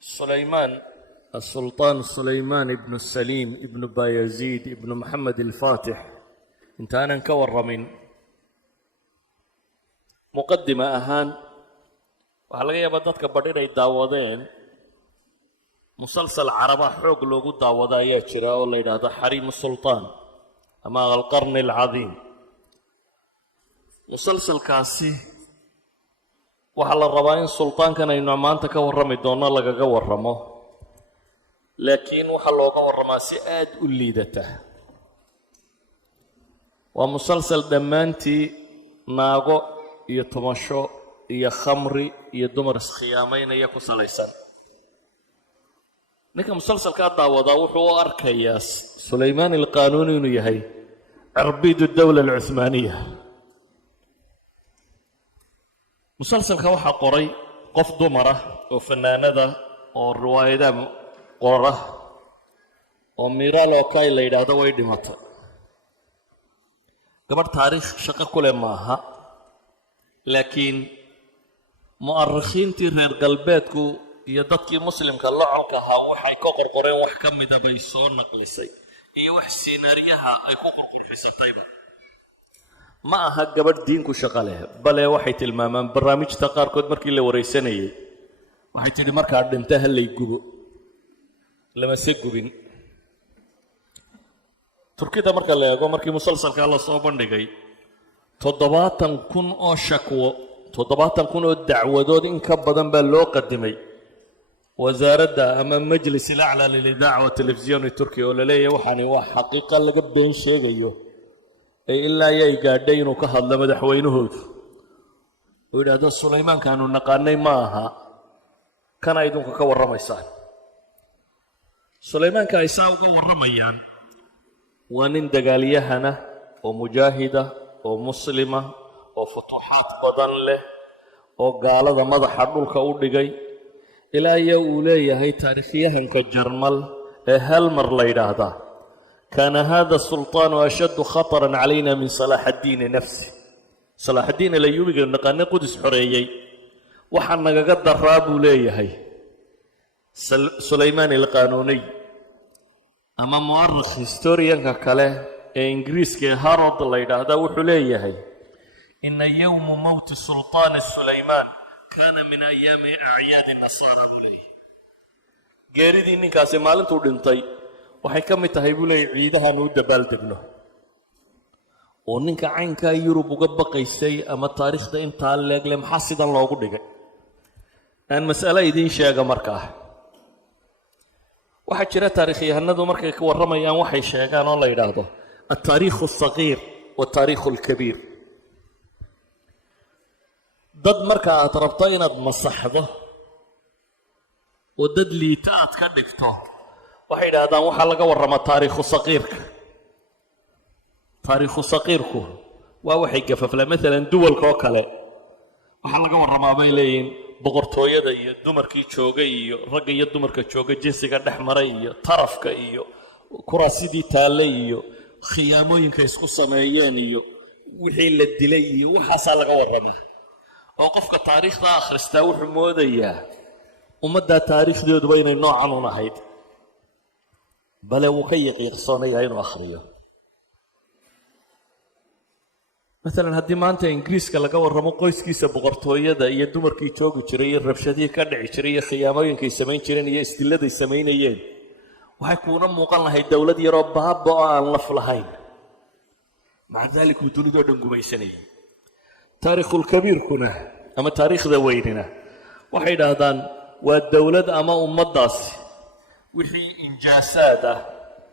سليمان السلطان سليمان بن السليم ابن بايزيد ابن محمد الفاتح انتانا كور من مقدمة أهان وحلقة يبدأت كبيرين أي داودين مسلسل عربة حوق لوغو داودا ياتشرا ولا هذا حريم السلطان أما القرن العظيم مسلسل كاسي وحل الرباين السلطان كان ينعمان تكورمي دونا لغا كورمو لكن وحلو كورما سياد أوليدته ومسلسل دمانتي ناغو يتمشو يخمري يدمرس خيامين يكوس ليسان نكا مسلسل كادا وضاوحو أركياس سليمان القانوني يهي عربيد الدولة العثمانية مسلسل كوحا قري قف دمرة وفنانة والرواية قرة وميرال وكاي ليدا دوي دمتا قبل تاريخ شقا كل ماها لكن مؤرخين تيرير قلباتكو يددكي مسلم كاللعنك ها وحي كوكر قرين وحكم دا بيسون نقلسي iyo wax scenario-ha ay ku qurqurxisatayba ma aha gabadh diinku shaqo leh bale waxay tilmaamaan barnaamijta qaarkood markii la wareysanayay waxay tiri markaa dhinta hal lay gubo lama se gubin turkida marka la eego markii musalsalka la soo bandhigay 700,000 oo shakwo 700,000 oo dacwadood in ka badan baa loo qadimay وزارة أمام مجلس الأعلى للإذاعة والتلفزيون التركي ولا ليه وحني وحقيقة لقى بين شيء جيو إلا يقعدين وكهض لما دحوينه وإذا هذا سليمان كانوا نقاني معها كان أيضا كور رميسان سليمان كايساو كور رميان ونندقاليه هنا ومجاهدة ومسلمة وفتوحات بدن له وقال هذا ماذا حدول كأودي إلى يولي هي تاريخيها كجرمل هالمر ليرادا كان هذا السلطان أشد خطرا علينا من صلاح الدين نفسه صلاح الدين الأيوبي نقان قدس حريي وحنا قدر رابو لي هي سليمان القانوني أما مؤرخ هستوريان كله إنجليز كهارد ليرادا وحلي هي إن يوم موت السلطان السليمان كان من أيام أعياد النصارى بولي جاريدي نكاسي مالن تودنتاي waxay ka mid tahay bulay ciidahan u dabaal degno oo ninka caynka Yurub uga baqaysay ama taariikhda inta leegle maxaa sidan loogu dhigay aan mas'ala idin sheega markaa waxa jira taariikhyahanadu markay ka waramayaan waxay sheegaan oo la yiraahdo at-taariikh as-saghir wa at-taariikh al-kabir dad marka aad rabto inaad masaxdo oo dad liita aad ka dhigto waxay yiraahdaan waxa laga waramaa taariikhu saqiirka taariikhu saqiirku waa waxay gafafla mesela duwalka oo kale waxa laga waramaa bay leeyihiin boqortooyada iyo dumarkii joogay iyo rag iyo dumarka joogay jinsiga dhexmaray iyo tarafka iyo kuraasidii taale iyo khiyaamooyinka isku sameeyeen iyo wixii la dilay iyo waxa laga waramaa oo qofka taariikhda akhrista wuxuu moodayaa ummadda taariikhdeedu inay noocan u ahayd bal uu ka yaqiiqsanayaa inuu akhriyo مثلا haddii maanta ingiriiska laga warramo qoyskiisa boqortooyada iyo dumarkii joogi jiray iyo rabshadihii ka dhici jiray iyo khiyaamooyinka ay samayn jireen iyo isdilada ay samaynayeen waxay kuuna muuqan lahayd dawlad yaroo baaba oo aan laf lahayn maca dalika dunidoo dhan gumaysanayay تاريخ الكبير كنا أما تاريخ ذا ويننا واحد هذان والدولة أما أمضاس وحي إنجازات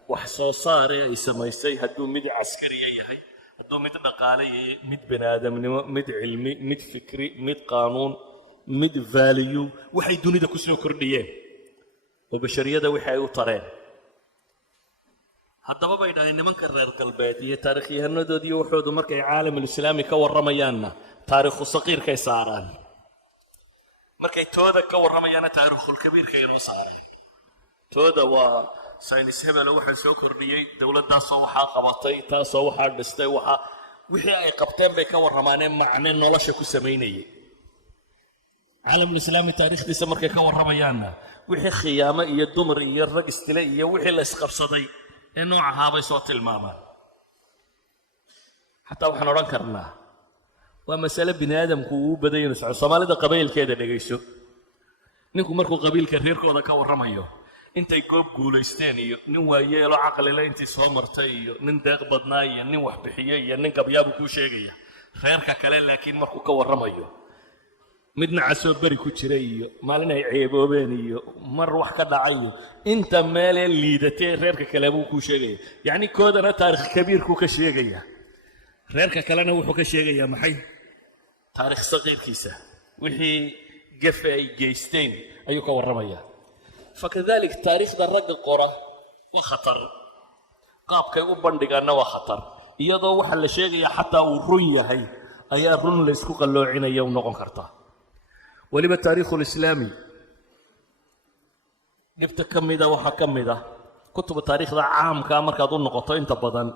وحصصار يسمى يسي هدو مد عسكري هي هدو مد نقالي مد بنادم مد علمي مد فكري مد قانون مد فاليو وحي دوني دا كسنو كردية وبشرية دا وحي وطرين هذا بابا إذا إن من كرر قلبات هي تاريخي هالندو دي وحود مركي عالم الإسلامي كور رميانا تاريخ الصغير كي صاران مركي تودا كور رميانا تاريخ الكبير كي صار تودا و ساينس هبل وحي سوكر دي دولة دا صوحا قبطي تا صوحا دستي وحي أي قبطين بي كور رمانين معنين نولاشا كساميني caalamulislaami taariikhdiisa markay ka warramayaanna wixii khiyaamo iyo dumar iyo rag istile iyo wixii la isqabsaday ee noocahaabay soo tilmaamaan xataa waxaan odhan karnaa waa masale bini aadamku uu u badan yahay soomaalida qabaylkeeda dhegayso ninku markuu qabiilka reerkooda ka warramayo intay goob guulaysteen iyo nin waayeelo caqlile intii soo martay iyo nin deeq badnaa iyo nin wax bixiye iyo nin gabyaabu kuu sheegaya reerka kale laakiin markuu ka warramayo midna casoo beri ku jira iyo maalin ay ceeboobeen iyo mar wax ka dhacay iyo inta meelee liidatee reerka kale buu kuu sheegaya yacni koodana taarikh kabiirkuu ka sheegaya reerka kalena wuxuu ka sheegayaa maxay taarikh saqiirkiisa wixii gafe ay geysteen ayuu ka warramayaa fakadalik taariikhda ragga qora waa khatar qaabkay u bandhigaanna waa khatar iyadoo waxa la sheegayaa xataa uu run yahay ayaa run la isku qalloocinaya u noqon kartaa weliba taariikhulislaami dhibta ka mida waxaa ka mid ah kutuba taariikhda caamkaa markaad u noqoto inta badan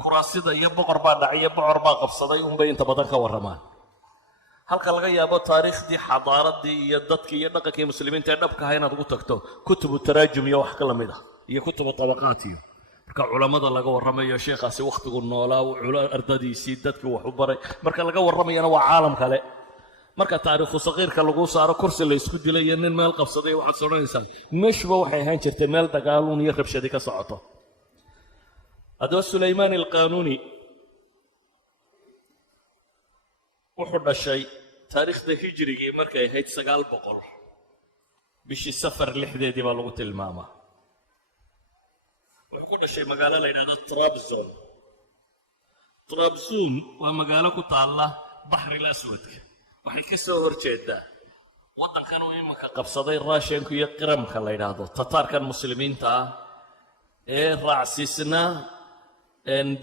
kuraasida iyo boqor baa dhaciyo bocor baa qabsaday unbay inta badan ka warramaan halka laga yaabo taariikhdii xadaaradii iyo dadkii iyo dhaqankii muslimiinta ee dhabka aha inaad ugu tagto kutubu taraajum iyo wax ka lamid ah iyo kutubu tabaqaat iyo marka culammada laga warramayo sheekhaasi wakhtigu noolaa ardadiisii dadkii wax u baray marka laga warramayana waa caalam kale marka taariikhu saqiirka lagu saaro kursi la isku dilay iyo nin meel qabsaday waxaad soodhanaysaa meeshuba waxay ahaan jirtay meel dagaaluun iyo rabshadi ka socoto haddaba sulaymaan alqaanuuni wuxuu dhashay taariikhda hijrigii markay ahayd 900 bishii safar 6deedii baa lagu tilmaamaa wuxuu ku dhashay magaalo la yidhahdo trabzon waa magaalo ku taalla baxril aswadka waxay ka soo horjeedaa waddankan uu iminka qabsaday raashinka iyo qiramka la yidhaahdo tataarkan muslimiinta ah ee raacsiisnaa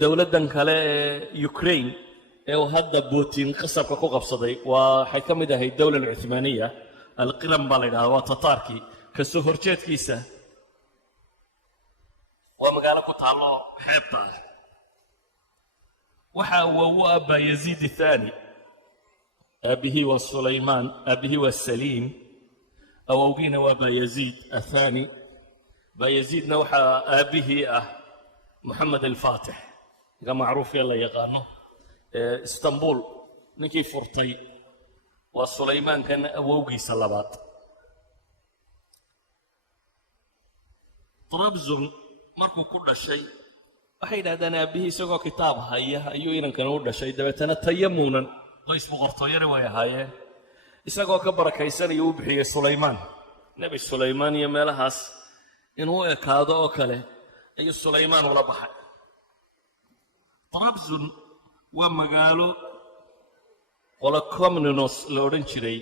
dowladdan kale ee ukraine ee uu hadda putin qasabka ku qabsaday waxay ka mid ahayd dowla alcuthmaaniya alqiram baa la yidhahdaa waa tataarkii ka soo horjeedkiisa waa magaalo ku taallo xeebta ah waxa uu abbaa yaziid athani aabihii waa sulaymaan aabihii waa saliim awowgiina waa bayaziid athani bayaziidna waxaa aabihii ah moxamed alfaatix ninka macruufkee la yaqaano istanbul ninkii furtay waa sulaymaankan awowgiisa labaad trabzon markuu ku dhashay waxay yidhahdaan aabbihii isagoo kitaab haya ayuu inankana u dhashay dabeetana tayamunan qoys boqortooyana way ahaayeen isagoo ka barakaysanaya u bixiyey sulaymaan nebi sulaymaan iyo meelahaas inuu u ekaado oo kale ayuu sulaymaan ula baxay trabzon waa magaalo qola comninos la odhan jiray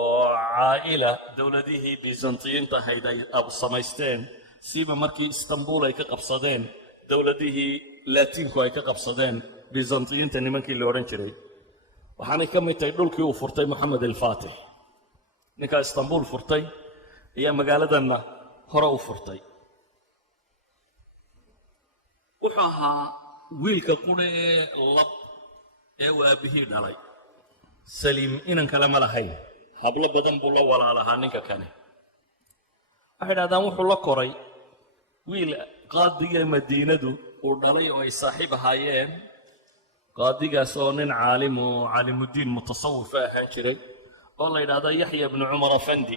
oo caa'ila dowladihii byzantiyiinta ahayd ay samaysteen siiba markii istanbul ay ka qabsadeen dowladihii laatiinku ay ka qabsadeen byzantiyiinta nimankii la odhan jiray waxaanay ka mid tahay dhulkii uu furtay moxamed alfaatix ninkaa istanbul furtay ayaa magaaladanna hore u furtay wuxuu ahaa wiilka qudha ee lab ee uu aabbihii dhalay saliim inan kale ma lahayn hablo badan buu la walaalahaa ninka kale waxay idhahdaan wuxuu la koray wiil qaadiga madiinadu uu dhalay oo ay saaxiib ahaayeen qaadigaas oo nin caalim oo caalimudiin mutasawwifa ahaan jiray oo la yidhaahdo yaxya ibnu cumar afandi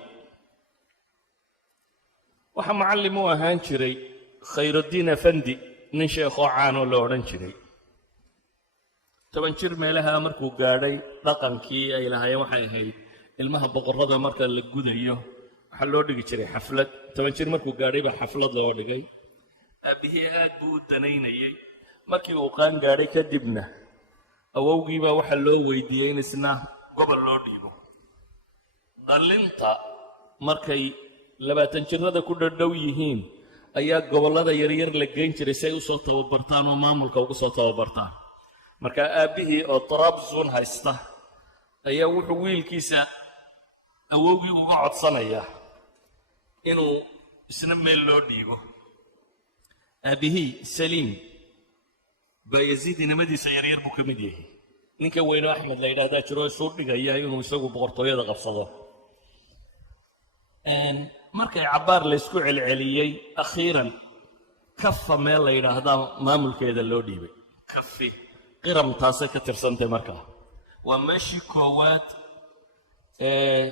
waxaa macallim u ahaan jiray khayrudiin afandi nin sheekhoo caanoo la odhan jiray 10 jir meelaha markuu gaadhay dhaqankii ay lahaayeen waxay ahayd ilmaha boqorrada marka la gudayo waxaa loo dhigi jiray xaflad 10 jir markuu gaadhay baa xaflad loo dhigay aabbihii aad buu u danaynayay markii uu qaan gaadhay kadibna awowgii baa waxaa loo weydiiyey in isna gobol loo dhiibo dhallinta markay 20 jirrada ku dhadhow yihiin ayaa gobollada yaryar la geyn jiray si ay u soo tababartaan oo maamulka ugu soo tababartaan marka aabbihii oo trabzon haysta ayaa wuxuu wiilkiisa awowgii uga codsanayaa inuu isna meel loo dhiibo aabbihii saliim bayaziid inamadiisa yaryar buu ka mid yahay ninka weyno axmed la yidhaahdaa jiro isuu dhigaya inuu isagu boqortooyada qabsado markay cabbaar laysku celceliyey akhiiran kafa meel la yidhaahdaa maamulkeeda loo dhiibay. kafi qiramtaasay ka tirsantay markaa. waa meeshii koowaad ee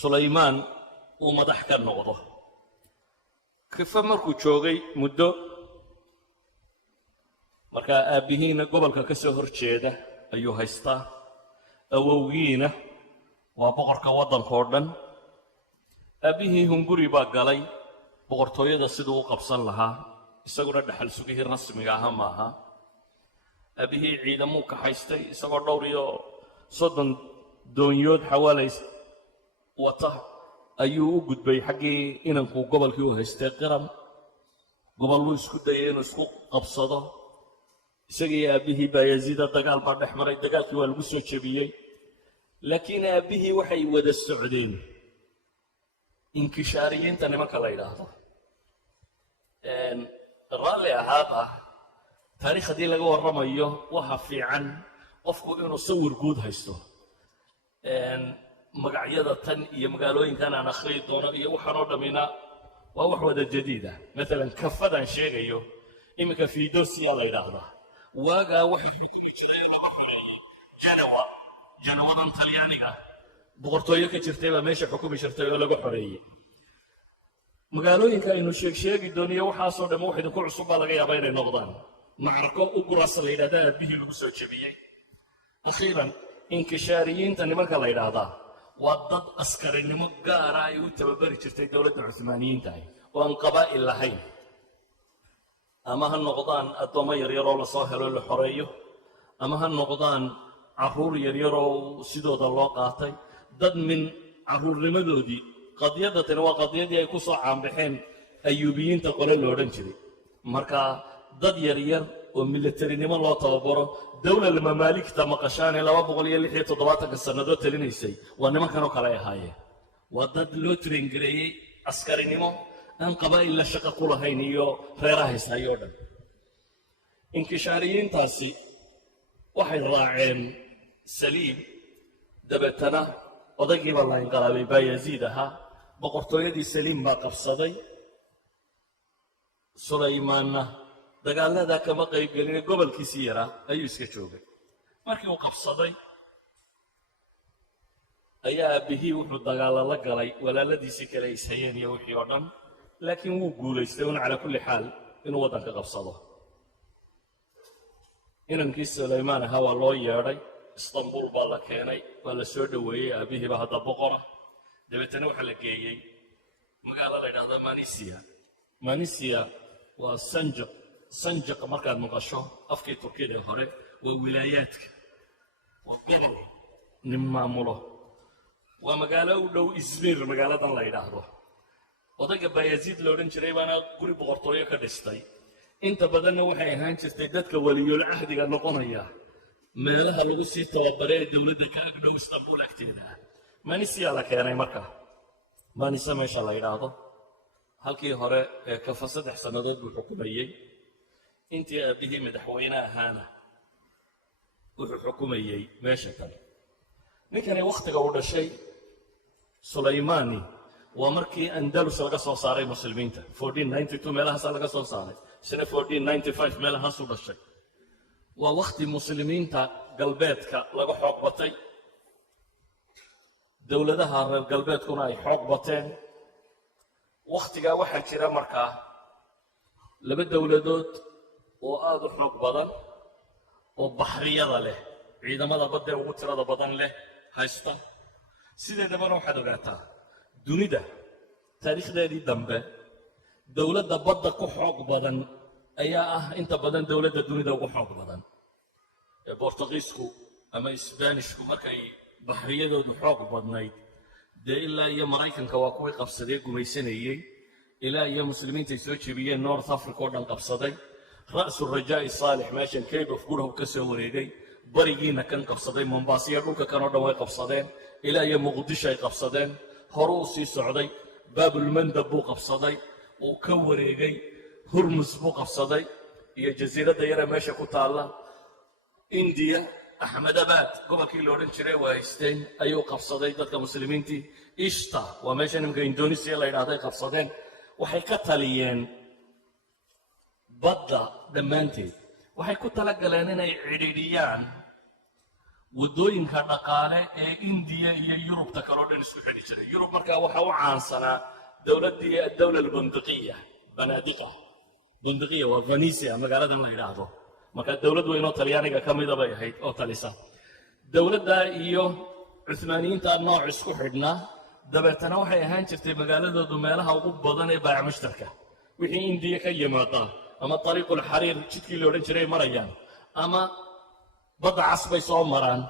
sulaymaan uu madax ka noqdo. kafa markuu joogay muddo, markaa aabbihiina gobolka ka soo hor jeeda ayuu haystaa, awowgiina waa boqorka waddankao dhan. aabbihii hunguri baa galay boqortooyada siduu u qabsan lahaa, isaguna dhaxal sugihii rasmiga aha maaha. aabbihii ciidamuu kaxaystay isagoo 30 doonyood xawaalays wata ayuu u gudbay xaggii inankuu gobolkii u haystay qiram. gobol wuu isku dayay inuu isku qabsado. isagii aabbihii baa yaziida dagaal baa dhex maray, dagaalkii waa lagu soo jebiyey. laakiin aabbihii waxay wada socdeen inkishaariyiinta nimanka la yidhaahdo. raalli ahaad ah taariikh haddii laga warramayo waxa fiican qofku inuu sawir guud haysto. magacyada tan iyo magaalooyinkan aan akhriyi doono iyo waxaan oo dhammina waa wax wada jadiida. maalan kafadan sheegayo iminka fiidosiya la yidhaahdaa. waagaa waxay xukumi jiray laba xoreeyo janawadan talyaaniga boqortooyo ka jirtay baa meesha xukumi jirtay oo laga xoreeyey. magaalooyinka aynu sheegi dooniyo waxaasoo dhamma wax idinku cusub baa laga yaabaa inay noqdaan. macrako uguras la yidhahdaa aabbihii lagu soo jebiyey. akhiiran inkishaariyiinta nimanka la yidhaahdaa waa dad askarinimo gaara ay u tababari jirtay dowladda cuhmaaniyiinta ah oo aan qabaa'il lahayn. ama ha noqdaan addoommo yaryaroo lasoo helo la xoreeyo, ama ha noqdaan carruur yaryaroo sidooda loo qaatay. dad min carruurnimadoodii, qadiyadda tani waa qadiyadii ay ku soo caanbaxeen ayuubiyiinta qole lo odhan jiray. marka dad yaryar oo militarinimo loo tababaro. dawla mamaaligta maqashaane 276 sannadood talinaysay waa nimankanoo kale ay ahaayeen. waa dad loo tirengareeyey askarinimo aan qabaa'il la shaqo ku lahayn iyo reeraha haysayoo dhan. inkishaariyiintaasi waxay raaceen saliim. dabeetana odaygii baa la inqalaabay baa yaziid ahaa. boqortooyadii saliim baa qabsaday. sulaymaanna dagaaladaa kama qayb geline gobolkiisii yaraa ayuu iska joogay. markii uu qabsaday ayaa aabbihii wuxuu dagaalla la galay walaaladiisii kale ay ishayeen iyo wixii oo dhan. laakiin wuu guulaystay un calaa kulli xaal inuu waddanka qabsado. inankii sulaymaan ahaa waa loo yeedhay. istanbul baa la keenay, waa la soo dhoweeyey. aabbihiiba hadda boqora. dabeetana waxaa la geeyey magaalo la yidhahda manisia waa sanjaq markaad maqasho afkii turkiyada hore waa wilaayaadka, waa gobol nin maamulo. waa magaalo u dhow izmir magaaladan la yidhaahdo. odayga baayaziid la odhan jiray baana guri boqortooyo ka dhistay. inta badanna waxay ahaan jirtay dadka waliyul cahdiga noqonaya meelaha lagu sii tababaree dowladda ka agdhow istanbul agteeda ah. manisia la keenay marka. manisa meesha la yidhaahdo halkii hore ee kafa 3 sannadood buu xukumayey. intii aabbihii madaxweyne ahaana wuxuu xukumayey meesha tan. ninkani wakhtiga uu dhashay sulaymaani waa markii andalus laga soo saaray muslimiinta 1492 meelahaasaa laga soo saaray. sina 1495 meelahaasuu dhashay. waa wakhti muslimiinta galbeedka laga xoog batay. dowladaha reer galbeedkuna ay xoog bateen. wakhtigaa waxaa jira markaa 2 dowladood oo aad u xoog badan oo baxriyada leh, ciidamada badda ugu tirada badan leh haysta. sideedabana waxaad ogaataa dunida taariikhdeedii dambe dowladda badda ku xoog badan ayaa ah inta badan dowladda dunida ugu xoog badan. bortugiisku ama isbaanishku markay baxriyadoodu xoog badnayd dee ilaa iyo maraykanka waa kuwii qabsadee gumaysanayey. ilaa iyo muslimiintay soo jebiyeen north africa oo dhan qabsaday. ra'su rajaa'i saalix meeshan cape of good hope ka soo wareegay. barigiina kan qabsaday. mombaasiya dhulka kan oo dhan way qabsadeen. ilaa iyo muqdisho ay qabsadeen. hore uu sii socday. baabulmandab buu qabsaday. uu ka wareegay. hurmus buu qabsaday iyo jasiiradda yare meesha ku taalla. indiya axmedabad gobolkii la odhan jiray waa haysteen ayuu qabsaday dadka muslimiintii. ishta waa meesha nimanka indonesia la yidhaahday qabsadeen waxay ka taliyeen badda dhammaanteed waxay ku talagaleen inay cidhiidhiyaan waddooyinka dhaqaale ee indiya iyo yurubta kaloo dhan isku xidhi jiray yurub markaa waxaa u caansanaa dowladdii addawla albunduqiya banaadiqa bunduqiya waa venisia magaaladan la yidhaahdo markaa dowlad weynoo talyaaniga ka mida bay ahayd oo talisa dowladda iyo cuhmaaniyiinta nooc isku xidhnaa dabeetana waxay ahaan jirtay magaaladoodu meelaha ugu badan ee baayac mushtarka wixii indiya ka yimaada ama ariiqulxariir jidkii la odhan jiray marayaan ama badda cas bay soo maraan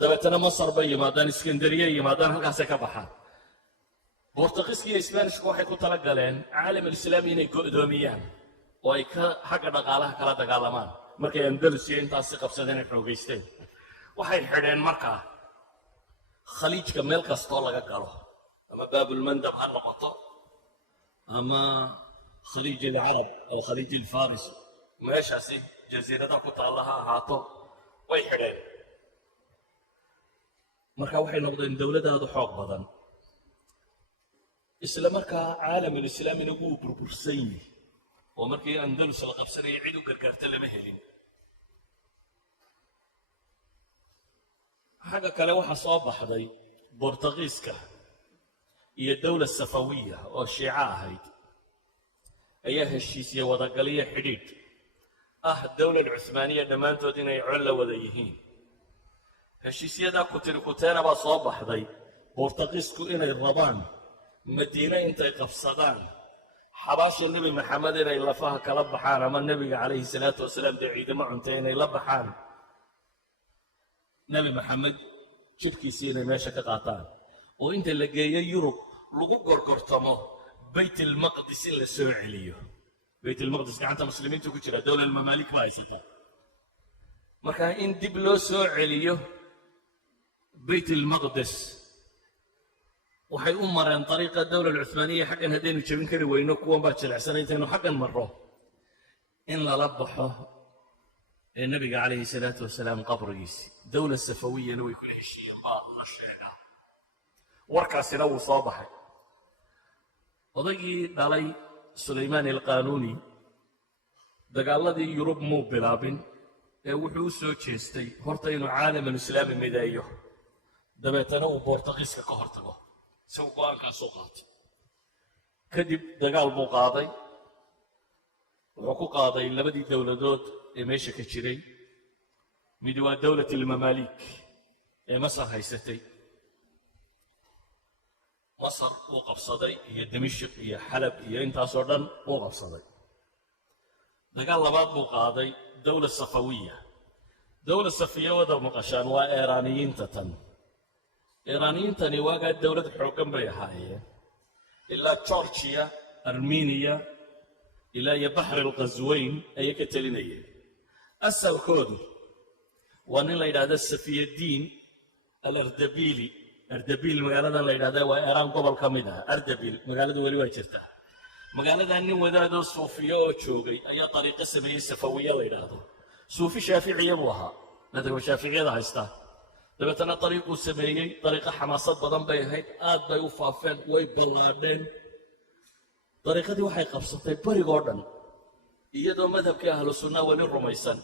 dabeetana masar bay yimaadaan iskandariya yimaadaan halkaasay ka baxaan bortugiiska iyo isbaanishku waxay ku tala galeen caalam alislaami inay go'doomiyaan oo ay xagga dhaqaalaha kala dagaalamaan markay andalusiya intaasi qabsadeen ay xoogaysteen waxay xidheen markaa khaliijka meel kastoo laga galo ama baabulmandab ha noqoto ama khaliij alcarab oo khaliij alfaris meeshaasi jasiirada ku taalla ha ahaato way xidheen marka waxay noqdeen dowladaadu xoog badan isla markaa caalamulislaamina wuu burbursan yihi oo markii andalus la qabsanayay cid u gargaarta lama helin xagga kale waxaa soo baxday bortugiiska iyo dowla safawiya oo shiico ahayd ayaa heshiisya wadagaliyo xidhiidh dowlad cuhmaaniya dhammaantood inay col la wada yihiin heshiisyadaa kutirikuteena baa soo baxday bortugiisku inay rabaan madiine intay qabsadaan xabaasha nebi maxamed inay lafaha kala baxaan ama nebiga calayhi salaatu wasalaam dee ciidamo cuntay inay la baxaan nebi maxamed jidhkiisii inay meesha ka qaataan oo inta la geeyo yurub lagu gorgortamo bayt almaqdis in la soo celiyo bayt almaqdis gacanta muslimiintu ku jira dowla almamaalik baa haysataa marka in dib loo soo celiyo bayt almaqdis waxay u mareen dariiqa dowla alcuhmaaniya xaggan haddaynu jebin kari weyno kuwan baa jilicsanay intaynu xaggan marro in lala baxo ee nebiga calayhi salaatu wasalaam qabrigiisi dowla safawiyana way kula heshiiyeen baa la sheegaa warkaasina wuu soo baxay odaygii dhalay sulaymaan alqaanuuni dagaaladii yurub muu bilaabin ee wuxuu u soo jeestay horta inuu caalamulislaami mideeyo dabeetana uu bortugiiska ka hortago isagu go-aankaasuu qaatay kadib dagaal buu qaaday wuxuu ku qaaday labadii dowladood ee meesha ka jiray mid waa dowlat almamaalik ee masar haysatay masar uu qabsaday iyo dimashq iyo xalab iyo intaasoo dhan uu qabsaday dagaal labaad buu qaaday dowla safawiya dowla safiya wada maqashaan waa eeraaniyiinta tan eeraaniyiintani waagaa dowlad xooggan bay ahaayeen ilaa georgiya armeniya ilaa iyo baxri alqaswayn ayay ka telinayeen asalkoodu waa nin la yidhaahda safiyaddiin alardabili ardabil magaaladan la yidhahda waa eeraan gobol ka mid ah ardabil magaaladu weli waa jirtaa magaaladan nin wadaadoo suufiya oo joogay ayaa dariiqo sameeyey safawiya la yidhaahdo suufi shaaficiya buu ahaa madhaba shaaficiyada haystaa dabeetana dariiquu sameeyey dariiqo xamaasad badan bay ahayd aad bay u faafeen way ballaadheen dariiqadii waxay qabsatay berigoo dhan iyadoo madhabkii ahlu sunna weli rumaysan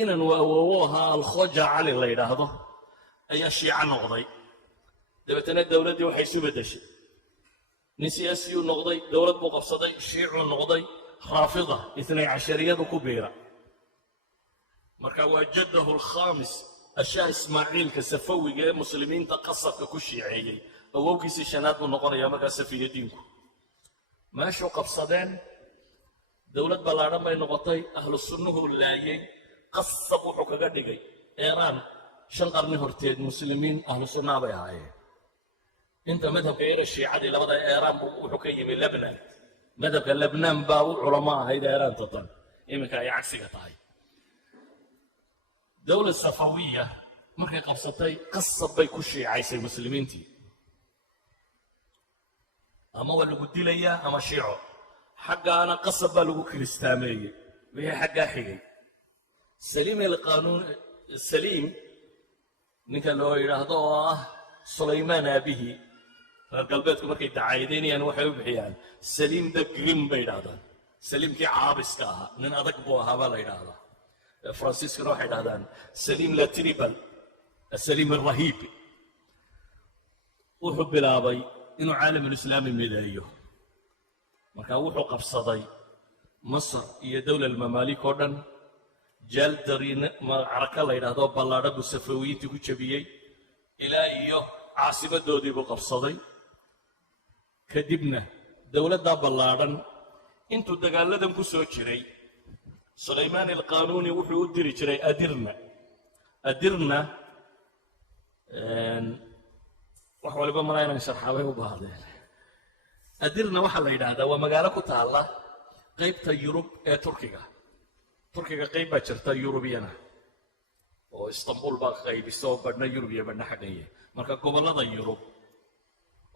inan waa awoowo ahaa alkhoja cali la yidhaahdo ayaa shiico noqday dabeetana dowladdii waxay isu beddeshay nin siyaasiyuu noqday dowlad buu qabsaday shiicuu noqday raafida itnay cashariyadu ku biira marka waa jaddahu alkhaamis ashaah ismaaciilka safawiga ee muslimiinta qasabka ku shiiceeyey awowgiisii shanaad buu noqonayaa markaa safiyadiinku meeshuu qabsadeen dowlad ballaadhan bay noqotay ahlu sunnuhu laayey qasab wuxuu kaga dhigay eeraan 5 qarni horteed muslimiin ahlu sunnaa bay ahaayeen inta madhabka yara shiicadii labada eeraan wuxuu ka yimi lebnan madhabka lebnaan baa u culamo ahayd eeraan tatan iminka ay cagsiga tahay dowla safawiya markay qabsatay qasab bay ku shiicaysay muslimiintii ama waa lagu dilayaa ama shiico xaggaana qasab baa lagu kiristaameeyey wixii xaggaa xigay saliim alqaanuun saliim ninka loo yidhaahdo oo ah sulaymaan aabihi reer galbeedku markay dacaayadaynayaan waxay u bixiyaan saliim the grim bay yidhaahdaan saliimkii caabiska ahaa nin adag buu ahaa baa la yidhaahdaa faransiiskana waxay yidhahdaan saliim la tribal saliim alrahiib wuxuu bilaabay inuu caalamulislaami mideeyo markaa wuxuu qabsaday masar iyo dowla almamaalik oo dhan jaaldariin caraka la yidhaahdo ballaadha buu safawiyiintii ku jebiyey ilaa iyo caasimadoodii buu qabsaday kadibna dowladdaa ballaadhan intuu dagaaladan ku soo jiray sulaymaan alqaanuuni wuxuu u diri jiray adirna wax waliba malaa inaan sharxaabay u baahdeen adirna waxaa la yidhaahdaa waa magaalo ku taalla qaybta yurub ee turkiga qayb baa jirta yurubiyana oo istanbul baa qaybisa oo badhna yurub iyo badhna xagganye marka gobollada yurub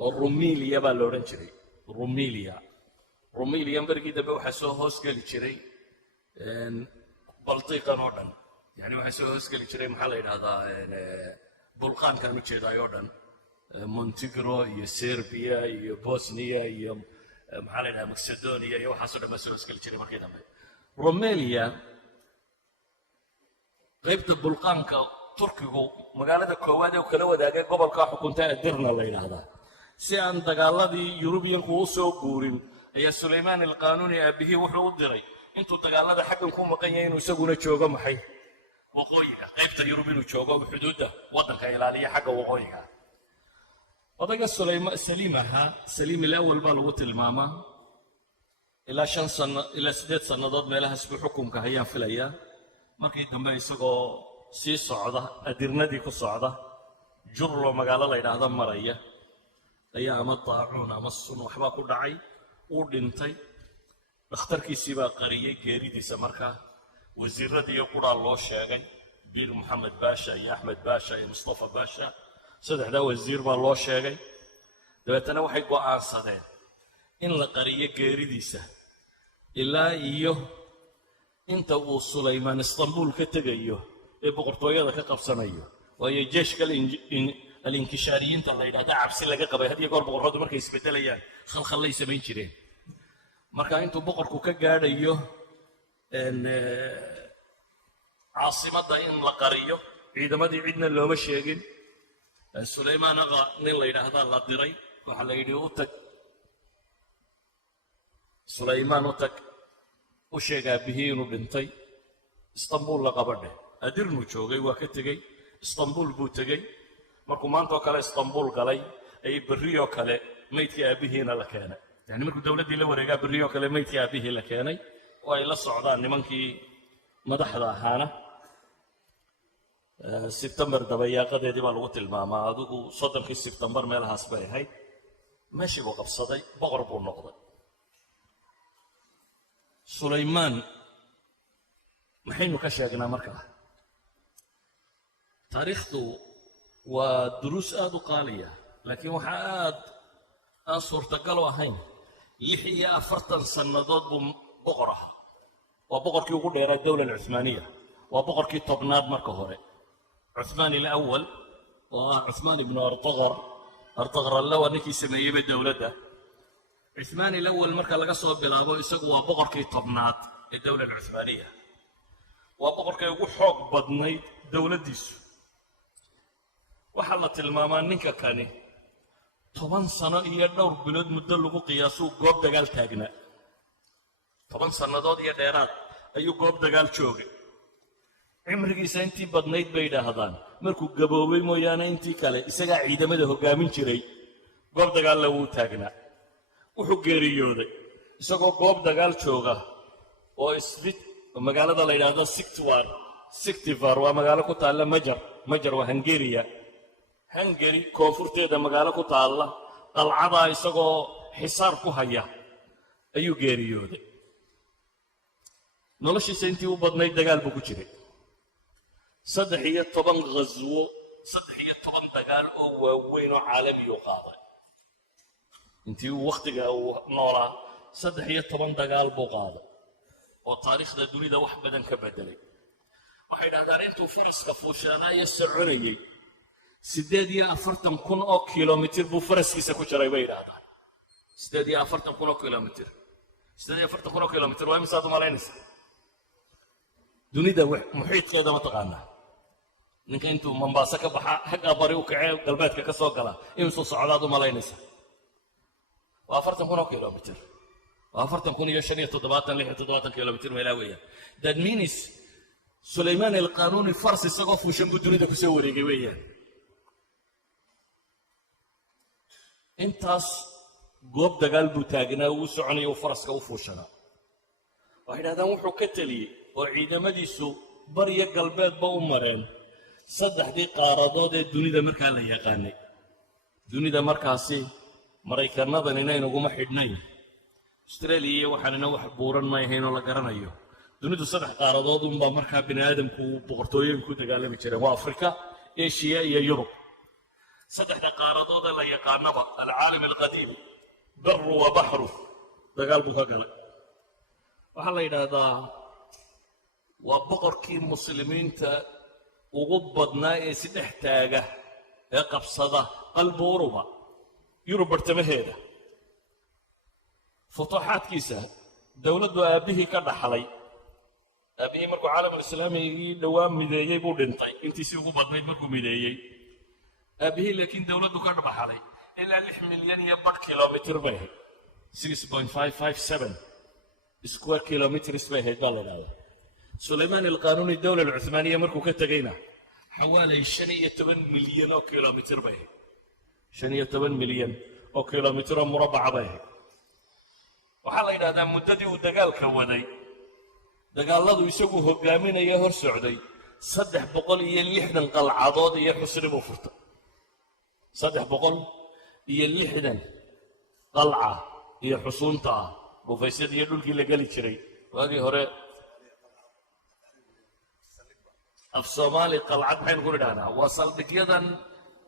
oo rumiliya baa la odhan jiray rumiliya markii dambe waxaa soo hoosgeli jiray baltiiqan oo dhan yani waxaa soo hoosgeli jiray maxaa la yidhahdaa bulqaankan u jeedaay oo dhan montenegro iyo serbia iyo bosnia iyo maxaa la yidhahdaa macedonia iyo waxaasoo dhan baa soo hoosgeli jiray markii dambe rumelia qaybta bulqaanka turkigu magaalada koowaad ee u kala wadaagay gobolkaa xukunta adirna la yidhaahdaa si aan dagaaladii yurubiyanku u soo guurin ayaa sulaymaan alqaanuuni aabihii wuxuu u diray intuu dagaalada xaggan ku maqan yahay inuu isaguna joogo maxay waqooyiga qaybta yurub inuu joogo xuduudda waddanka ilaaliya xagga waqooyiga odayga saliim ahaa saliim alawal baa lagu tilmaamaa ilaa 8 sannadood meelahaas buu xukunka hayaan filayaa markii dambe isagoo sii socda adirnadii ku socda jurlo magaalo la yidhaahda maraya ayaa ama daacuun ama sun waxbaa ku dhacay uu dhintay dhakhtarkiisii baa qariyey geeridiisa markaa wasiiradiiyo quraa loo sheegay biir maxamed baasha iyo axmed baasha iyo mustafa baasha saddexdaa wasiir baa loo sheegay dabeetana waxay go'aansadeen in la qariyo geeridiisa ilaa iyo inta uu sulaymaan istanbul ka tegayo ee boqortooyada ka qabsanayo waayo jeeshka alinkishaariyiinta la yidhahda cabsi laga qabay had iyo goor boqorradu markay isbedelayaan khalkhallay samayn jireen marka intuu boqorku ka gaadhayo caasimadda in la qariyo ciidamadii cidna looma sheegin sulaymaan aqa nin la yidhaahdaa la diray waxaa la yidhi u tag sulaymaan u tag u sheeg aabihii inuu dhintay istanbul la qabadhe adirnuu joogay waa ka tegey istanbul buu tegey markuu maanta oo kale istanbul galay ayay berriyoo kale maydkii aabihiina la keenay yani markuu dowladdii la wareegaa berriyoo kale maydkii aabihii la keenay oo ay la socdaan nimankii madaxda ahaana sebtembar dabayaaqadeedii baa lagu tilmaamaa adigu 30kii sebtembar meelahaas bay ahayd meeshii buu qabsaday boqor buu noqday sulaymaan maxaynu ka sheegnaa markaa taariikhdu waa duruus aad u qaaliya laakiin waxaa aad aan suurtagal u ahayn 46 sannadood buu boqor ahaa waa boqorkii ugu dheeraa dowla alcuthmaaniya waa boqorkii tobnaad marka hore cuthmaan alawal waa cuthmaan ibnu artaqar allawa ninkii sameeyeyba dowladda cuthmaan alawal marka laga soo bilaabo isagu waa boqorkii tobnaad ee dowla alcuthmaaniya waa boqorkay ugu xoog badnayd dowladdiisu waxaa la tilmaamaa ninka kani 10 sano iyo dhowr bilood muddo lagu qiyaasuu goob dagaal taagnaa 10 sannadood iyo dheeraad ayuu goob dagaal joogay cimrigiisa intii badnayd bay yidhaahdaan markuu gaboobay mooyaane intii kale isagaa ciidamada hoggaamin jiray goob dagaalla wuu taagnaa wuxuu geeriyooday isagoo goob dagaal jooga oo magaalada la yidhaahdo siktivar waa magaalo ku taalla majar waa hungary koonfurteeda magaalo ku taalla qalcadaa isagoo xisaar ku haya ayuu geeriyooday noloshiisa intii u badnayd dagaal buu ku jiray 13 ghaswo 13 dagaal oo waaweyn oo caalami u qaaday intii uu waqtiga uu noolaa 13 dagaal buu qaaday oo taariikhda dunida wax badan ka bedelay waxay yidhahdaan intuu fariska fuushaanaayo soconayey 48,000 oo kilomitir buu faraskiisa ku jaray bay yidhaahdaan 48,000 oo kilomitir 48,000 oo kilomitir waa imisaad u malaynaysa dunida muxiidkeeda ma taqaanaa ninka intuu Mombasa ka baxa xagga bari u kacay galbeedka ka soo gala inuu socdaad u malaynaysa waa 40,000 oo kilomitir waa 40,076 kilomitir meelaa weeyaan that means Sulaymaan al-Qaanuuni fars isagoo fuushan buu dunida ku soo wareegay weeyaan intaas goob dagaal buu taagnaa uu soconay oo faraska u fuushana waxay yidhahdaan wuxuu ka taliyey oo ciidamadiisu bariya galbeedba u mareen saddexdii qaaradood ee dunida markaa la yaqaanay dunida markaasi maraykannadan inaynaguma xidhnayn Australia iyo waxaanina wax buuran ma ahayn oo la garanayo dunidu saddex qaaradood unbaa markaa bini aadamku boqortooyin ku dagaalami jireen waa Afrika Asia iyo Yurub saddexda qaaradood la yaqaanaba alcaalam alqadiim barru wa bahru dagaal buu ka galay waxaa la yidhaahdaa waa boqorkii muslimiinta ugu badnaa ee si dhex taaga ee qabsada qalbi Uruba Yurub bartamaheeda futuuxaadkiisa dawladdu aabihii ka dhaxlay aabihii markuu caalamul islaamigii dhawaan mideeyey buu dhintay intiisii ugu badnayd markuu mideeyey aabihii laakiin dawladdu ka dhaxlay ilaa 6 milyan iyo badh kilomitir bay ahayd 6.557 square kilometers bay ahayd baa la yidhahdaa Sulaymaan al-Qaanuuni dawla al-Cuthmaaniya markuu ka tegayna xawaalay 15 milyan oo kilomitir bay ahayd 15 milyan oo kilomitir oo murabbaca bay ahayd waxaa la yidhahdaa muddadii uu dagaalka waday dagaaladu isagu hogaaminaya hor socday 360 qalcadood iyo xusri buu furtay 360 qalca iyo xusuunta dhufaysadii iyo dhulkii la geli jiray waagii hore af Soomaali qalcad maxaynu ku idhahnaa waa saldhigyadan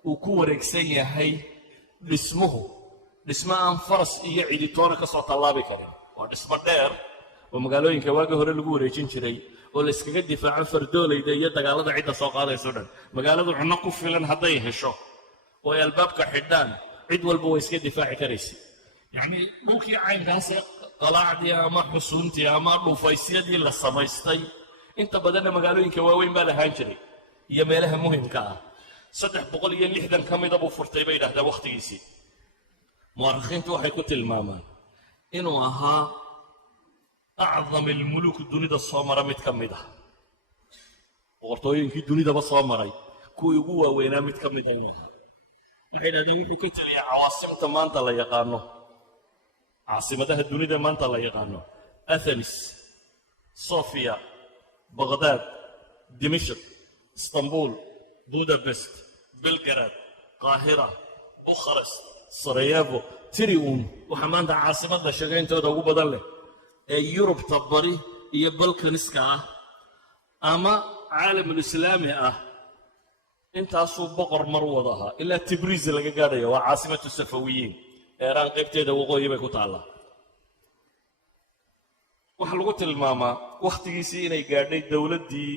uu ku wareegsan yahay dhismo aan faras iyo ciditoona ka soo tallaabi karin waa dhismo dheer oo magaalooyinka waagii hore lagu wareejin jiray oo la iskaga difaaco fardoolayda iyo dagaalada cidda soo qaadayso dhan magaaladu cunno ku filan hadday hesho oo ay albaabka xidhaan cid walba way iska difaaci karaysa yacni dhulkii caynkaas qalaacdii ama xusuuntii ama dhufaysyadii la samaystay inta badanna magaalooyinka waaweyn baa lahaan jiray iyo meelaha muhimka ah 360 ka mida buu furtay bay yidhaahdaan wakhtigiisii mu'arikhiintu waxay ku tilmaamaan inuu ahaa acdam almuluk dunida soo mara mid ka mid ah boqortooyinkii dunidaba soo maray kuwii ugu waaweynaa mid ka mid ah waxay yidhahdeen wuxuu ka taliyaa cawaasimta maanta la yaqaano caasimadaha dunida maanta la yaqaano Athens Sofia Baghdad Dimashq Istanbul Budapest Belgrade Qaahira Bucharest Sarajevo Tiriun waxa maanta caasimada shaqayntooda ugu badan leh ee Yurubta bari iyo Balkaniska ah ama caalamul islaami ah intaasuu boqor mar wadaha ilaa Tabriz laga gaadhayo waa caasimada Safawiyiin Iran qaybteeda waqooyi bay ku taallaa waxa lagu tilmaamaa waqtigiisii inay gaadhay dawladdii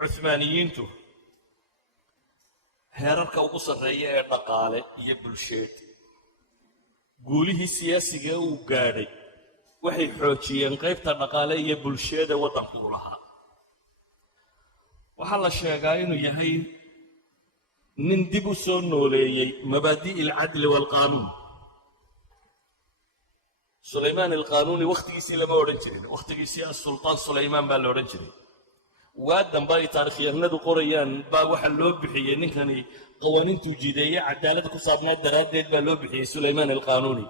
Cuthmaaniyiintu heerarka ugu sarreeya ee dhaqaale iyo bulsheed guulihii siyaasiga uu gaadhay waxay xoojiyeen qaybta dhaqaale iyo bulshada waddanku u lahaa waxaa la sheegaa inuu yahay nin dib u soo nooleeyey mabaadi'i alcadli waalqaanuun Sulaymaan al-Qaanuuni wakhtigiisii lama odhan jirin wakhtigiisii as-sultaan Sulaymaan baa la odhan jiray waa damba ay taariikhyahanadu qorayaan baa waxa loo bixiyey ninkani qawaaniintuu jideeyey cadaalad ku saabnaa daraaddeed baa loo bixiyey Sulaymaan al-Qaanuuni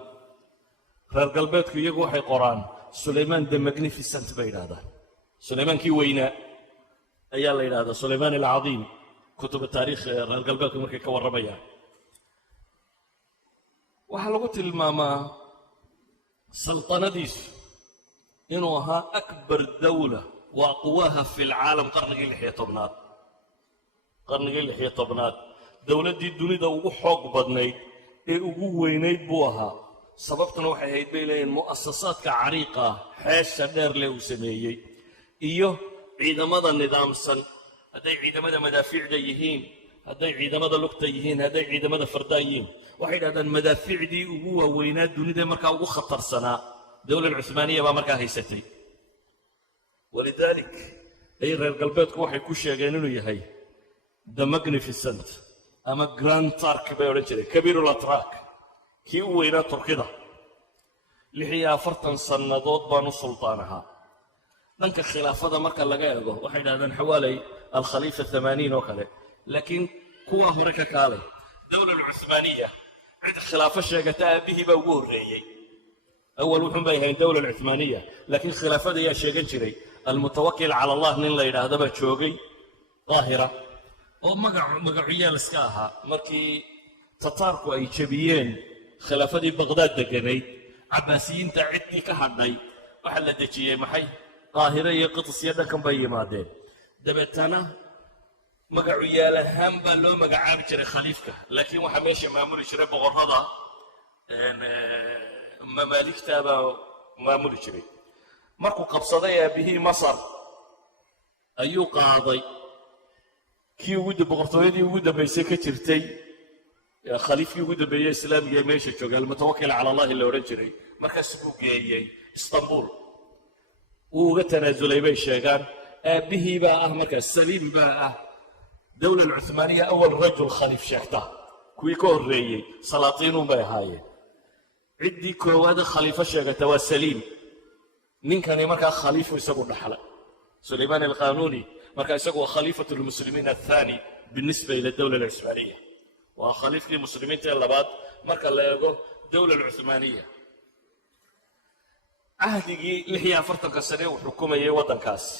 reer galbeedku iyagu waxay qoraan Sulaymaan the Magnificent bay yidhaahdaan Sulaymaankii weynaa ayaa la yidhahdaa Sulaymaan al-Cadiim kutub taariikh reer galbeedku markay ka warramayaan waxaa lagu tilmaamaa saltanadiisu inuu ahaa akbar dawla وأقواها في العالم قرني لحية طبنات قرني لحية طبنات دولة دي الدنيا ده وحق بدنيد وينيد بوها سببتنا وحي هيد بيلين مؤسسات كعريقة حاشة دير له سمية إيوه عيد مضى النظام سن hadday ciidamada madaafiicda yihiin, hadday ciidamada lugta yihiin, hadday ciidamada fardaa yihiin. waxay yidhahdaan madaafiicdii ugu waaweynaa dunida markaa ugu khatarsanaa dowla cuhmaaniya baa markaa haysatay. walidaalik ay reer galbeedku waxay ku sheegeen inuu yahay the magnificent ama grand turk bay odhan jireen, kabiirul atrak, kii u weynaa turkida. 46 sannadood baanu sultaan ahaa. dhanka khilaafada marka laga eego waxay yidhahdaan xawaalay alkhaliifa 80 oo kale, laakiin kuwa hore ka kaalay dowla cuhmaaniya cid khilaafo sheegata aabihii baa ugu horreeyey. awal wuxuun bay ahayn dowla cuhmaaniya, laakiin khilaafada ayaa sheegan jiray almutawakil cala allah nin la yidhaahda baa joogay daahira oo magacuyaal iska ahaa. markii tataarku ay jebiyeen khilaafadii baqdaad deganayd, cabbaasiyiinta ciddii ka hadhay waxaa la dejiyey maxay qaahire iyo qidis iyo dhankan bay yimaadeen. dabeetana magacuyaal ahaan baa loo magacaabi jiray khaliifka, laakiin waxaa meesha maamuli jiray boqorrada mamaaligta baa maamuli jiray. markuu qabsaday aabihii masar ayuu qaaday kii boqortooyadii ugu dambaysay ka jirtay, khaliifkii ugu dambeeyey islaamiga ee meesha joogay almutawakil cala allahi la odhan jiray. markaas buu geeyey istanbul, wuu uga tanaasulay bay sheegaan. aabbihii baa ah markaas saliim baa ah dowla cuhmaaniya awal rajul khaliif sheegta. kuwii ka horreeyey salaatiinuun bay ahaayeen. ciddii koowaada khaliifo sheegata waa saliim. ninkani markaa khaliifu isagu dhaxlay sulaymaan alqanuuni. markaa isagu waa khaliifatu lmuslimiin athani binisba ila dowla alcuhmaaniya, waa khaliifkii muslimiinta ee labaad marka la eego dowla alcuhmaaniya. cahdigii 46 sane uu xukumayay waddankaasi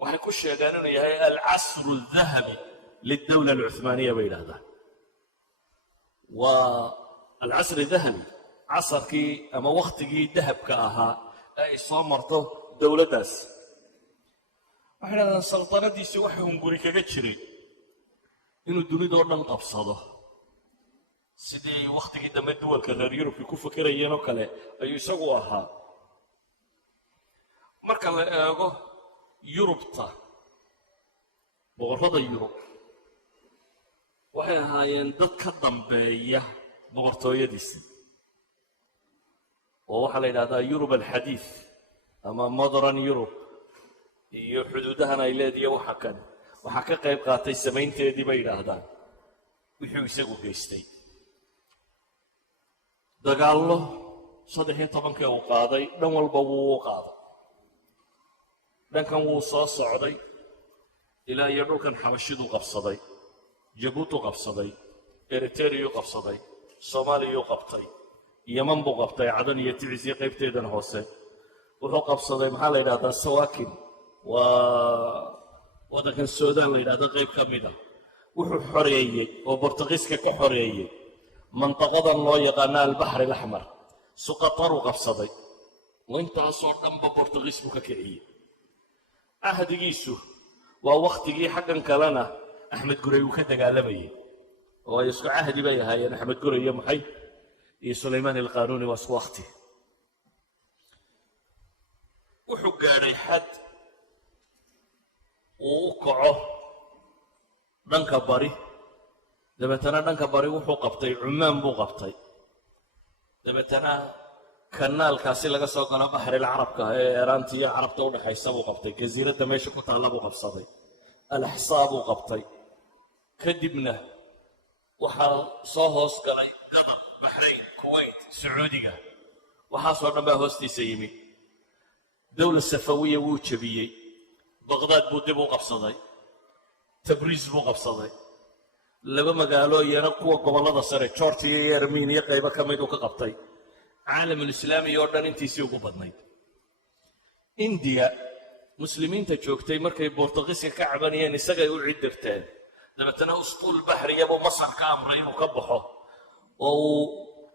waxay ku sheegaan inuu yahay alcasru aldahabi lidowla alcuhmaaniya bay yidhahdaan. waa alcasri dahabi, casarkii ama wakhtigii dahabka ahaa ee ay soo marto dowladdaas. waxay yidhahdaan saltanadiisii waxa hunguri kaga jiray inuu dunidoo dhan qabsado, sidii wakhtigii dambe duwalka reer yurubkii ku fakerayeen oo kale ayuu isagu ahaa. marka la eego yurubta, boqorrada yurub waxay ahaayeen dad ka dambeeya boqortooyadiisii, oo waxaa la yidhahdaa yurub alxadiid ama modern yurub, iyo xuduudahan ay leediya waxa kan waxaa ka qayb qaatay samaynteedii bay yidhaahdaan wixii isagu geystay. dagaallo 13 uu qaaday, dhan walba wuu u qaaday. dhankan wuu soo socday ilaa iyo dhulkan xabashiduu qabsaday, jabuutu qabsaday, eritreyuu qabsaday, soomaaliyuu qabtay, yaman buu qabtay, cadan iyo ticis iyo qaybteedan hoose. wuxuu qabsaday maxaa la yidhahdaa sawaakin, waa waddankan suudaan la yidhahdo qayb ka mid ah. wuxuu xoreeyey oo bortugiiska ka xoreeyey manطaqadan loo yaqaana albaxri alaxmar. suqataruu qabsaday, oo intaasoo dhanba bortugiis buu ka kiciyey. cahdigiisu waa wakhtigii xaggan kalena axmed gurey uu ka dagaalamayey, oo ay isku cahdi bay ahaayeen axmed gurey iyo maxay iyo sulaymaan alqanuuni waa isku wakhti. wuxuu gaadhay xad uu u kaco dhanka bari, dabeetana dhanka bari wuxuu qabtay cumaan buu qabtay. dabeetana kanaalkaasi laga soo galo baxril carabka ee eeraanta iyo carabta u dhaxaysa buu qabtay. jasiiradda meesha ku taalla buu qabsaday. alaxsaa buu qabtay. kadibna waxaa soo hoos galay qatar, baxrayn, kuwait, sacuudiga, waxaasoo dhan baa hoostiisa yimi. dowla safawiya wuu jebiyey. baqdaad buu dib u qabsaday. tabriis buu qabsaday. 2 magaalo iyana kuwa gobollada sare georgia iyo armeniya qaybo ka mid uu ka qabtay. caalamulislaami oo dhan intiisii ugu badnayd. indiya muslimiinta joogtay markay bortugiiska ka cabanayeen isagay u cidirteen. dabeetana usquul baxriyabuu masar ka amray inuu ka baxo oo uu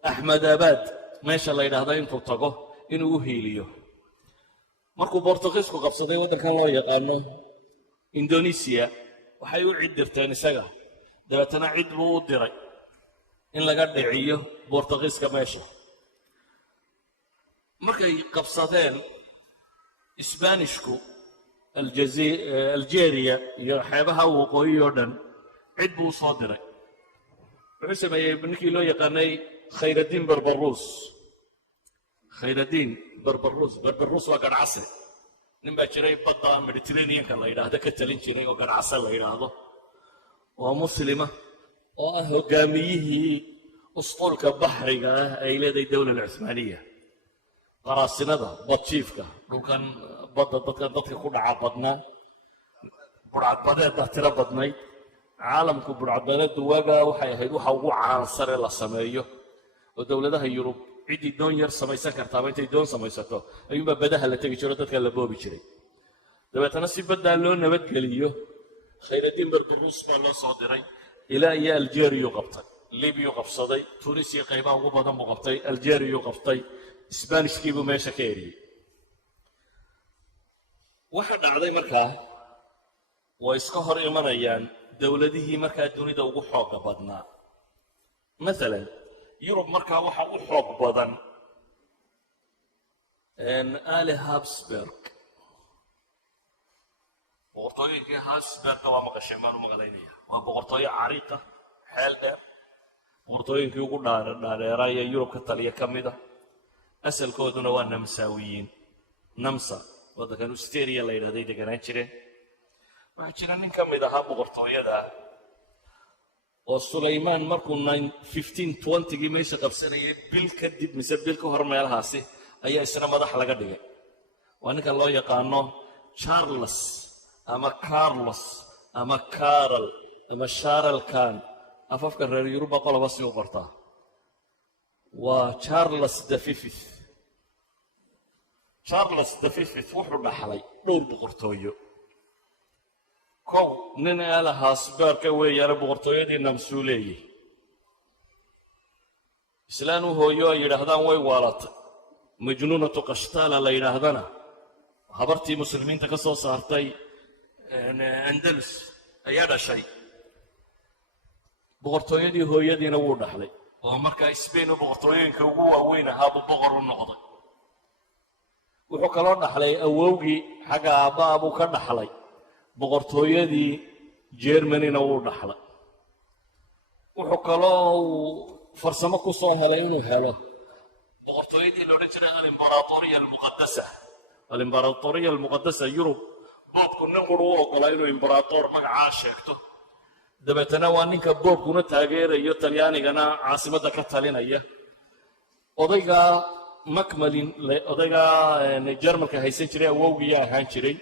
axmedaabaad meesha la yidhaahdo intuu tago inuu u hiiliyo. markuu bortugiisku qabsaday waddankan loo yaqaano indonesiya waxay u cidirteen isaga. dabeetana cid buu u diray in laga dhiciyo bortugiiska meesha. markay qabsadeen isbaanishku algeria iyo xeebaha waqooyi oo dhan cid buu soo diray wuxuu sameeyey ninkii loo yaqaanay khayraddiin barbaruus khayraddiin barbaruus waa garhcase nin baa jiray badda mediterraneanka la yidhaahdo ka talin jiray oo garhcase la yidhaahdo oo muslima oo ah hogaamiyihii usquulka baxriga ah ay leedahay dowla alcuthmaaniya qaraasinada badjiifka dhulkan badda dadka ku dhaca badnaa burcadbadeedda tiro badnayd caalamku burcadbadeeddu waagaa waxay ahayd waxa ugu caansare la sameeyo oo dowladaha yurub ciddii doon yar samaysan kartaaba intay doon samaysato ayuunbaa badaha la tegi jiro dadka la boobi jiray dabeetana si baddaa loo nabadgeliyo khayraddiin barbaruus baa loo soo diray ilaa iyo algeriyuu qabtay libyuu qabsaday tunisiya qaybaha ugu badan buu qabtay algeriyuu qabtay isbaanishkiibuu meesha ka eriyey waxa dhacday markaa way iska hor imanayaan dowladihii markaa dunida ugu xooga badnaa maalan yurub markaa waxa u xoog badan ali habsburg boqortooyinkii habsburgka waa maqasheen baan u maqlaynaya waa boqortooyo cariiqa xeel dheer boqortooyinkii ugu dhaadheeraa ee yurub ka taliya ka mida asalkooduna waa namsaawiyiin namsa waddankan usteria la yidhahday deganaan jireen waxaa jira nin ka mid ahaa boqortooyada oo sulaymaan markuu 1520gii meesha qabsanayay bil kadib mise bil ka hor meelahaasi ayaa isna madax laga dhigay waa ninkan loo yaqaano charles ama carlos ama carol ama sharel khan afafka reer yuruba qoloba si u qortaa waa charles the fifth wuxuu dhaxlay dhowr boqortooyo kow nin aala haasbeerka weeyaane boqortooyadii namsuu leeyay islaan u hooyo ay yidhaahdaan way waalatay majnuunatu qashtaala la yidhaahdana habartii muslimiinta ka soo saartay andalus ayaa dhashay boqortooyadii hooyadiina wuu dhaxlay oo markaa sbain oo boqortooyooyinka ugu waaweyn ahaabuu boqor u noqday wuxuu kaloo dhaxlay awowgii xagga aabba'a buu ka dhaxlay boqortooyadii jermanina wuu dhaxlay wuxuu kaloo uu farsamo ku soo helay inuu helo boqortooyadii la odhan jiray alimbaratoriya almuqadasa yurub boobku nin quru u oggolaa inuu imbarator magacaa sheegto dabeetana waa ninka boobkuna taageerayo talyaanigana caasimadda ka talinaya odaygaa macmalin odaygaa jarmalka haysan jiray awowgiiya ahaan jiray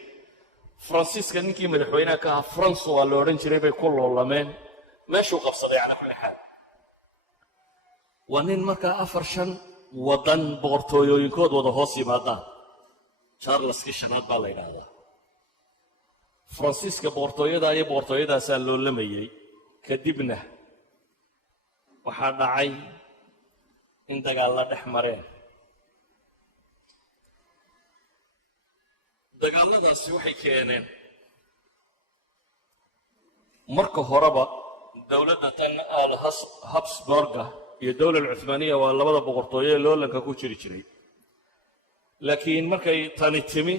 faransiiska ninkii madaxweynaha ka ahaa franco waa la odhan jiray bay ku loolameen meeshuu qabsaday calaa kulli xaal waa nin markaa 4-5 waddan boqortooyooyinkood wada hoos yimaadaan charleskii shanaad baa la yidhaahdaa faransiiska boqortooyada iyo boqortooyadaasaa loo lamayey kadibna waxaa dhacay in dagaalla dhex mareen dagaalladaasi waxay keeneen marka horeba dowladda tan al habsburga iyo dowla alcuthmaaniya waa labada boqortooyo ee loolanka ku jiri jiray laakiin markay tani timi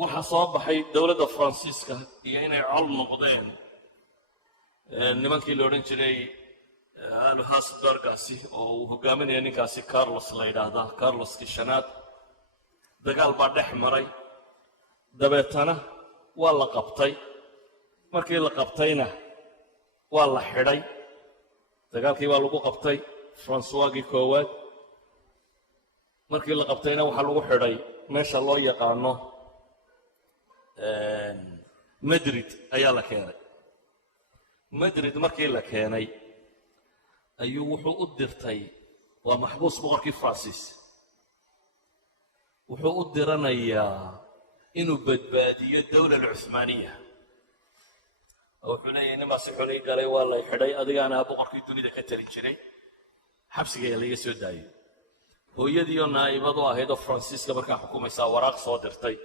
waxaa soo baxay dowladda faransiiska iyo inay col noqdeen nimankii la odhan jiray al habsburgaasi oo uu hogaaminaya ninkaasi carlos la yidhaahdaa carloskii shanaad dagaal baa dhex maray dabeetana waa la qabtay markii la qabtayna waa la xidhay dagaalkii baa lagu qabtay francoisgii koowaad markii la qabtayna waxaa lagu xidhay meesha loo yaqaano madrid ayaa la keenay madrid markii la keenay ayuu wuxuu u dirtay waa maxbuus boqorkii faransiis wuxuu u diranayaa inuu badbaadiyo dowla alcuthmaaniya oo wuxuu leeyahay nimaasi xolay galay waa lay xidhay adigaana boqorkii dunida ka talin jiray xabsiga laga soo daayay hooyadii oo naa'ibadu ahayd oo faransiiska markaa xukumaysaa waraaq soo dirtay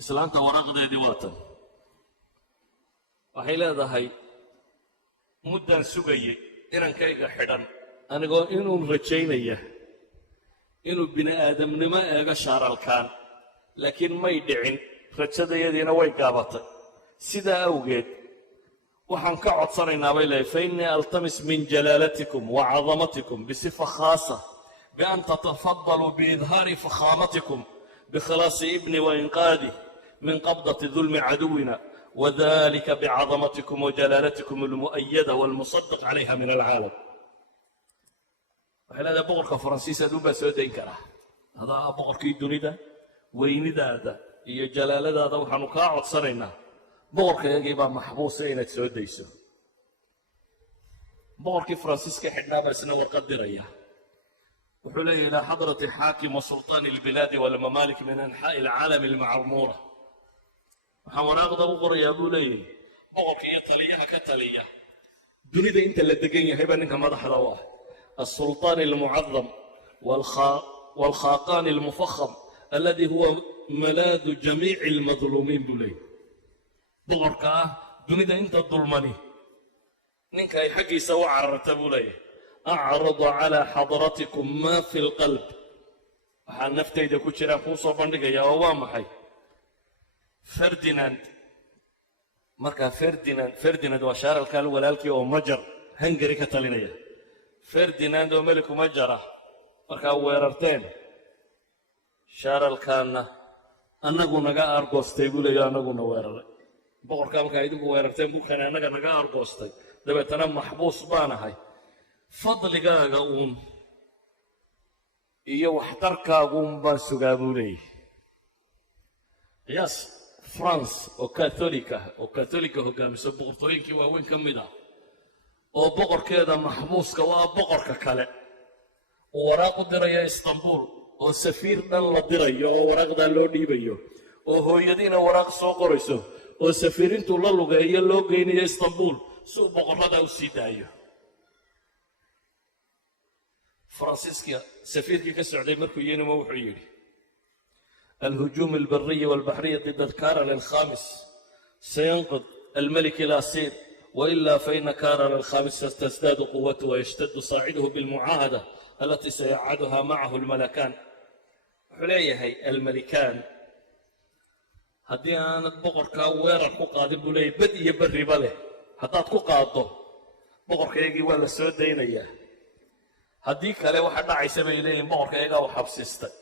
islaanta waraaqdeedii waatan waxay leedahay muddaan sugayay inankayga xidhan anigoo inuun rajaynaya inuu bini aadamnimo eega shaaralkaan laakiin may dhicin rajadayadiina way gaabatay sidaa awgeed waxaan ka codsanaynaa bay leeyahay fainii altamis min jalaalatikum wa cadamatikum bisifa khaasa bian tatafadaluu biidhaari fakhaamatikum bikhalaasi ibni wainqaadih min qabdati dulmi caduwina وذلك بعظمتكم وجلالتكم المؤيدة والمصدق عليها من العالم. وحنا بقرك فرنسيسا دوبا سودين كره هذا بقرك دونيدا وينيدا هذا هي جلالة هذا وحنو كاعد صرينا بقرك يجيبا محبوس إنك سوديسو بقرك فرنسيسكا حنا بسنا وقدريا وحلي إلى حضرة حاكم وسلطان البلاد والممالك من أنحاء العالم المعمورة waxaan waraaqda u qorayaa buu leeyahay boqorka iyo taliyaha ka taliya dunida inta la degan yahay baa ninka madaxda u ah السلطان المعظم والخاقان المفخم الذي هو ملاذ جميع المظلومين buu leeyahay boqorka ah dunida inta dulmani ninka ay xaggiisa u cararta buu leeyahay أعرض على حضرتكم ما في القلب waxaan naftayda ku jira kuu soo bandhigayaa oo waa maxay فرديناند مركا فرديناند وشار الكال ولالكي او مجر هنغري كتالينيا فرديناند وملك مجرة مركا ويررتين شار الكالنا انغو نغا ارغوستي بوليا انغو نويرر بقر كان كايدو ويررتين بوكان انغا نغا ارغوستي دبتنا محبوس بانهاي فضلغاغا اون iyo waxtarkaagun baan sugaa buu leeyahay qiyaas France oo katolika hogaamisa boqortooyinkii waaweyn ka mid ah oo boqorkeeda maxbuuska waa boqorka kale oo waraaq u diraya Istanbul oo safiir dhan la dirayo oo waraaqda loo dhiibayo oo hooyadiina waraaq soo qorayso oo safiirintu la lugeeyo loo geynayo Istanbul soo boqorada u sii daayo فرانسيسكا سفير كسعودي مركو ينمو وحيري الهجوم البري والبحري ضد الكارل الخامس سينقض الملك الأصيل وإلا فإن كارل الخامس ستزداد قوته ويشتد صاعده بالمعاهدة التي سيعهدها معه الملكان حليه هي الملكان هدي أنا بقر كاوير قاضي بولي بدي يبري بله حتى قاضه بقر كيجي ولا سودين إياه haddii kale waxa dhacaysa bay leeyihiin boqorka iyaga uu xabsiistay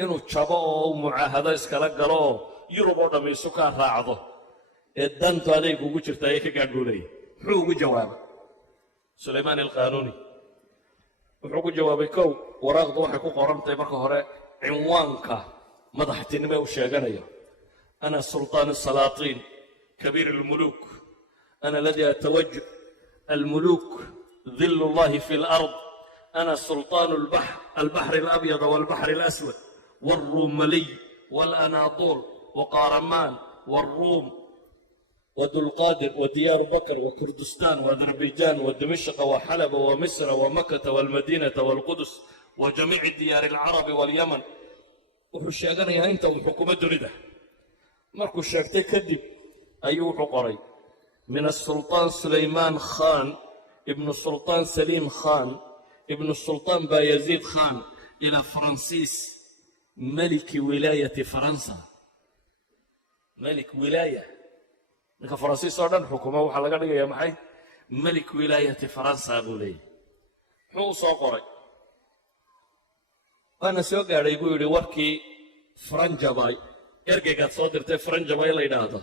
inuu jabo oo mucaahado iskala galo oo Yurub oo dhamayso ka raacdo ee dantu adeeg ugu jirta ay ka gaadhuulay wuxuu ugu jawaabay Sulaymaan al-Qaanuuni wuxuu ugu jawaabay kow waraaqdu waxay ku qorantay marka hore cinwaanka madaxtinimo uu sheeganayo ana sultaan as-salaatiin kabiir al-muluk ana alladhi atawajj al-muluk dhill Allah fi al-ard أنا سلطان البحر الأبيض والبحر الأسود والروملي والأناضول وقارمان والروم وذو القادر وديار بكر وكردستان وأذربيجان ودمشق وحلب ومصر ومكة والمدينة والقدس وجميع الديار العرب واليمن وحشاقنا يا أنت والحكومة دريدة مركو الشاكتي كذب أيوه قري من السلطان سليمان خان ابن السلطان سليم خان ابن السلطان بايزيد خان إلى فرانسيس ملك ولاية فرنسا ملك ولاية لك فرانسيس أردن حكومة وحلقة يا محي ملك ولاية فرنسا أقول لي هو صقري أنا سوق على يقول لي وركي فرنجا باي إرجع قد صدرت فرنجا باي لي هذا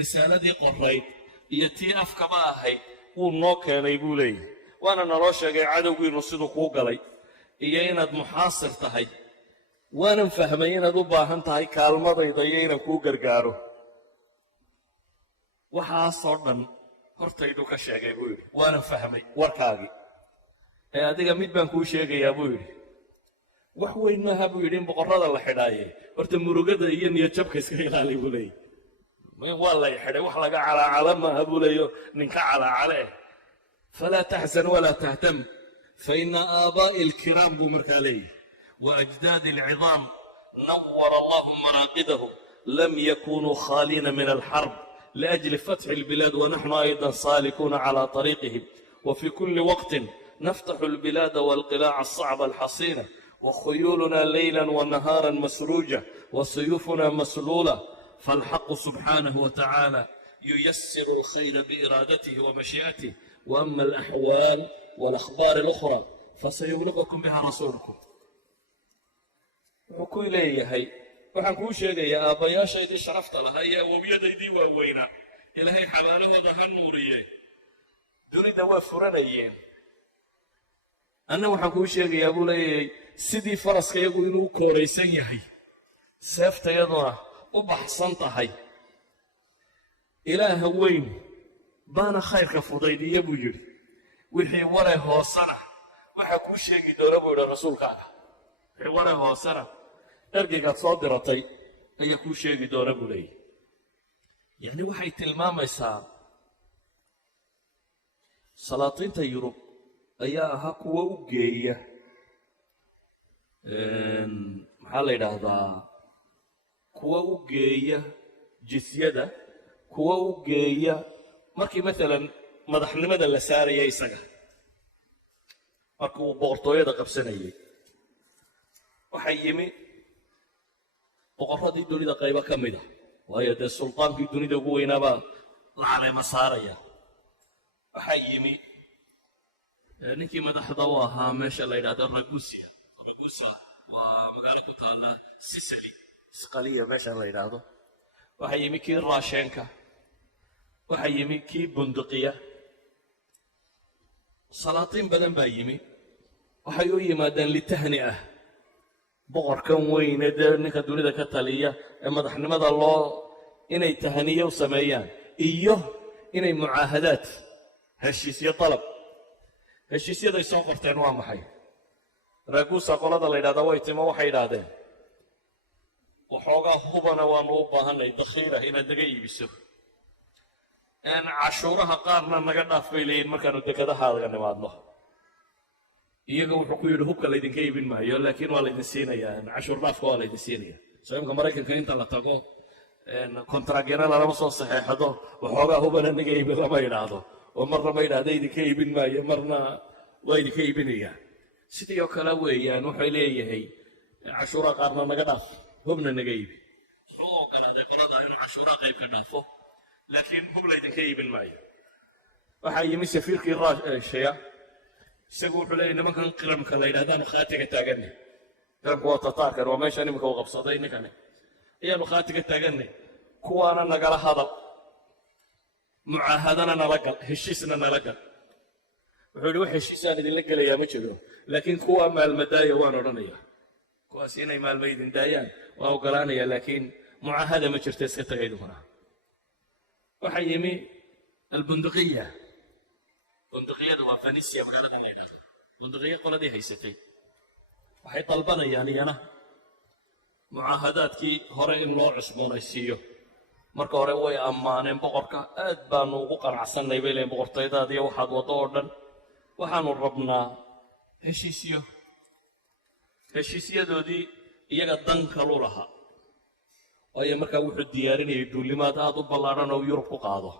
رسالة دي قريت يتي أفكما هي ونوك أنا يقول لي وانا نرى شيء عدوي نصيده كوغلي iyo inaad muxaasir tahay waanan fahmay inaad u baahan tahay kaalmadayda iyo inaan kuu gargaaro waxaasoo dhan hortaydu ka sheegay buu yidhi waanan fahmay warkaagii ee adiga mid baan kuu sheegayaa buu yidhi wax weyn maaha buu yidhi in boqorrada la xidhaaye horta murugada iyo niyadjabka iska ilaali buu leeyahy waa la xidhay wax laga calaacala maaha buu leeyo ninka calaacale فلا تحزن ولا تهتم فإن آباء الكرام بمركاليه وأجداد العظام نور الله مراقدهم لم يكونوا خالين من الحرب لأجل فتح البلاد ونحن أيضا سالكون على طريقهم وفي كل وقت نفتح البلاد والقلاع الصعبة الحصينة وخيولنا ليلا ونهارا مسروجة وسيوفنا مسلولة فالحق سبحانه وتعالى ييسر الخير بإرادته ومشيئته وأما الأحوال والأخبار الأخرى فسيبلغكم بها رسولكم. وكل ليه هي waxaan kuu sheegayaa aabbayaashaydii sharafta lahaa iyo awowyadaydii waaweynaa ilaahay xabaalahooda ha nuuriye dunida waa furanayeen. anna waxaan kuu sheegayaa buu leeyahay sidii faraska iyagu inuu kooraysan yahay seeftayaduna u baxsan tahay ilaaha weyn baana khayrka fudaydiya buu yidhi wixii wale hoosana waxaa kuu sheegi doona buu yidhi rasuulkaaga wixii wale hoosana ergeygaad soo diratay ayaa kuu sheegi doona buu leeyahy. yacni waxay tilmaamaysaa salaatiinta yurub ayaa ahaa kuwa u geeya maxaa la yidhaahdaa kuwa u geeya jisyada kuwa u geeya markii maalan madaxnimada la saaraya isaga markii uu boqortooyada qabsanayay waxay yimi boqorradii dunida qaybo ka mid a waayo dee sultaankii dunida ugu weynaabaa la caleema saaraya. waxaa yimi ninkii madaxda u ahaa meesha la yidhahdo ragusa waa magaalo ku taalla sicily isqaliya meeshan la yidhaahdo. waxaa yimi kii raasheenka waxaa yimi kii bunduqiya salaatiin badan baa yimi waxay u yimaadeen litahni ah boqorkan weyne dee ninka dunida ka taliya ee madaxnimada loo inay tahniye u sameeyaan iyo inay mucaahadaad heshiisyo dalab heshiisyaday soo qorteen waa maxay ragusa qolada la yidhahda way timo waxay yidhaahdeen waxoogaa hubana waanu u baahanay dakhiira inaad naga iibiso cashuuraha qaarna naga dhaaf bay leeyihin markaanu dekedahaaga nimaadno. iyaga wuxuu ku yidhi hubka laydinka iibin maayo laakiin waa laydin siinayaa cashuur dhaafka waa laydin siinaya. soo imka maraykanka inta la tago kontragyana lalama soo saxeexado waxoogaa hubana naga iibin lama yidhaahdo oo marna ma yidhahda idinka iibin maayo marna waa idinka iibinayaa. sidii oo kale weeyaan waxay leeyahay cashuuraha qaarna naga dhaaf hubna naga iibi. wuxuu ogolaaday qolada inuu cashuuraha qayb ka dhaafo laakiin hub laydinka iibin maayo. waxaa yimi safiirkii raashaya isagu wuxuu leeyahy nimankan qiramka la yidhahdaanu khaatiga taaganay qiramka waa tataarkan waa meeshan iminka uu qabsaday ninkani ayaanu khaatiga taaganay kuwaana nagala hadal mucaahadana nala gal heshiisna nala gal. wuxuu yidhi wax heshiisaan idinla gelayaa ma jiro laakiin kuwa maalmadaaya waan odhanaya kuwaas inay maalma idin daayaan waa ogolaanaya laakiin mucaahada ma jirta iska tagay idinkuna. waxaa yimi albunduqiya bunduqiyadu waa fanisia magaalada la yidhahdo bunduqiya qoladii haysatay waxay dalbanayaan iyana mucaahadaadkii hore in loo cusboonaysiiyo. marka hore way ammaaneen boqorka aad baanu ugu qanacsannay bay leeyiin boqortooyadaadiyo waxaad waddo oo dhan waxaanu rabnaa heshiisyadoodii iyaga dan kalu lahaa waayo markaa wuxuu diyaarinayay duulimaad aad u ballaadhan oo yurub ku qaado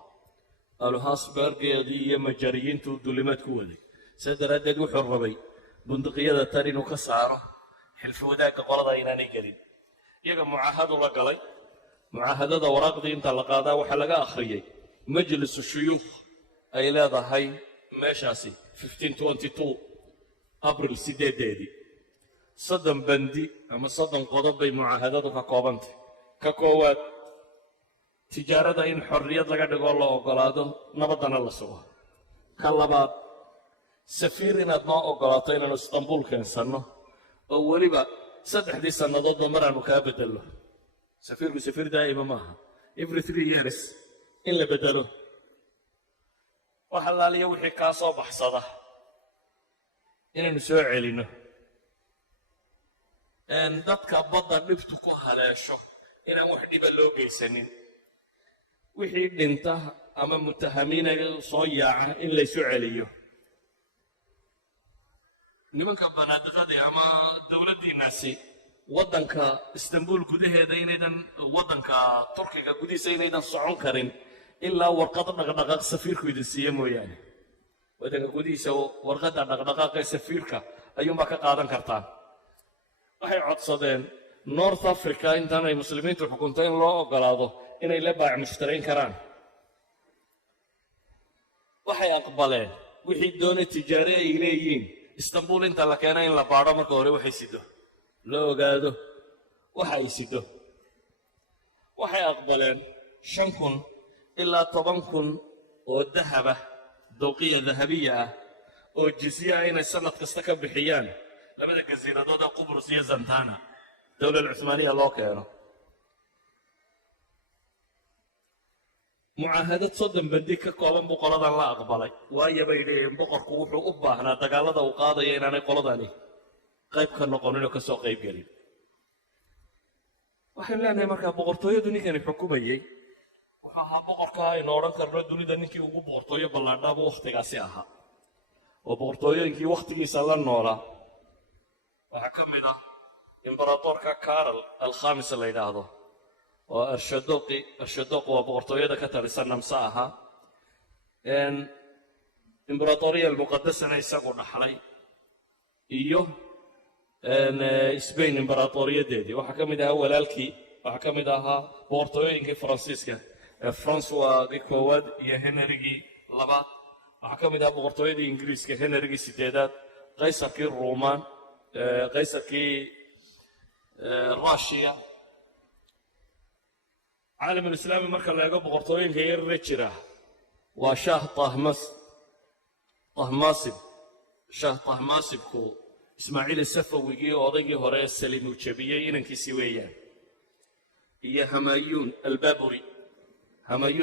aluhaasbergeedii iyo majariyiintuu duulimaad ku waday sidaa daraaddeed wuxuu rabay bunduqiyada tan inuu ka saaro xilfi wadaagga qolada inaanay gelin. iyaga mucaahadu la galay mucaahadada waraaqdii inta la qaadaa waxaa laga akhriyey majlisu shuyuukh ay leedahay meeshaasi 1522 abril 8 soddon bandi ama soddon qodob bay mucaahadadu ka koobantay. ka koowaad tijaarada in xorriyad laga dhigoo la oggolaado nabaddana la sugo. ka labaad safiir inaad noo oggolaato inaanu istanbuul keensanno oo weliba 3 sannadoodba maraanu kaa beddelno. safiirku safiir daa'ima maaha every 3 years in la beddelo. wax allaaliya wixii kaa soo baxsada inaynu soo celinno. dadka badda dhibtu ku haleesho inaan wax dhiba loo geysanin. wixii dhinta ama mutahamiinaga soo yaaca in laysu celiyo. nimanka banaadiqadii ama dowladdiinnaasi waddanka istanbuul gudaheeda inaydan waddanka turkiga gudihiisa inaydan socon karin ilaa warqad dhaqdhaqaaq safiirku idin siiye mooyaane. waddanka gudihiisa warqadda dhaqdhaqaaqa ee safiirka ayuunbaa ka qaadan kartaan. waxay codsadeen north africa intaanay muslimiintu xukunto in loo ogolaado inay la baac mushtarayn karaan waxay aqbaleen wixii doona tijaare ay leeyihiin istanbul inta la keena in la baadho marka hore waxay sido la ogaado waxa ay sido waxay aqbaleen 5,000 ilaa 10,000 oo dahaba dawqiya dahabiya ah oo jizya inay sanad kasta ka bixiyaan labada jasiiradood Qubrus iyo Zantana dawladda Uthmaniya loo keeno mucaahadad soddon bandi ka kooban buu qoladan la aqbalay waayo bay leeyihiin boqorku wuxuu u baahnaa dagaalada uu qaadaya inaanay qoladani qayb ka noqonin oo ka soo qayb gelin waxaan leenahay markaa boqortooyadu ninkani xukumayey wuxuu ahaa boqorka aynu odhan karno dunida ninkii ugu boqortooyo ballaadhaa buu wakhtigaasi ahaa oo boqortooyooyinkii wakhtigiisa la noolaa waxaa ka mid ah imbaratorka Karol al-Khamis la yidhaahdo oo arshadoq waa boqortooyada ka talisan namsa ahaa imbaratoriya almuqadasana isagu dhaxlay iyo Spain imbaratoriyadeedii waxaa ka mid ahaa walaalkii waxaa ka mid ahaa boqortooyooyinkii Faransiiska Francois koowaad iyo Henrygii labaad waxaa ka mid ahaa boqortooyadii Ingiriiska Henrygii sideedaad qaysarkii Ruumaan qaysarkii Russia عالم الإسلامي مركز لا يقبل قرطوين غير رجرة وشاه طهماسب شاه طهماسب كو إسماعيل السفوي جي وضيجي هراء السليم وشبيه ينكي سويا هي همايون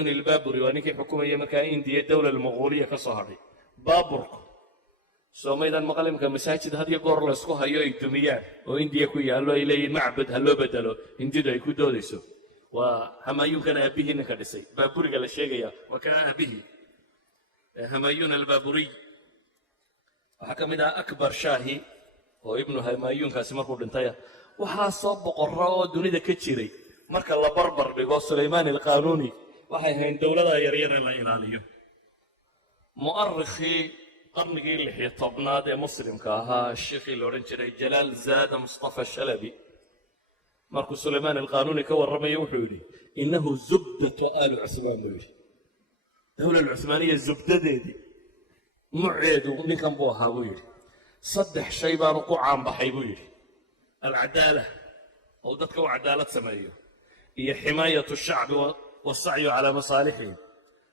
البابري وانكي حكومة يمكاين دي الدولة المغولية كصهري بابرك سوميدا مقالم كمساجد هذه قرر لسكوها يوي دميان وإنديا كويا هلو إلي معبد هلو بدلو إندي دا يكو دوديسو وهمايون كان أبيه نكدسي بابوري قال الشيء وكان أبيه همايون البابوري وحكم إذا أكبر شاهي وابن همايون كاسمه بنتايا وحاصب قراء دوني دكتشري مركز الله بربر بقول سليمان القانوني وحي هين دولة يرينا لا إيرانية مؤرخي قرنقي اللي طبناد مسلم كاها الشيخ لورنشري جلال زاد مصطفى الشلبي ماركو سليمان القانوني كور رمي وحولي إنه زبدة آل عثمان بيولي الدولة العثمانية الزبدة دي معيد ونكم بوها بيولي صدح شيبان وقوعان بحي بيولي العدالة أو دتك عدالة سماية هي حماية الشعب والسعي على مصالحهم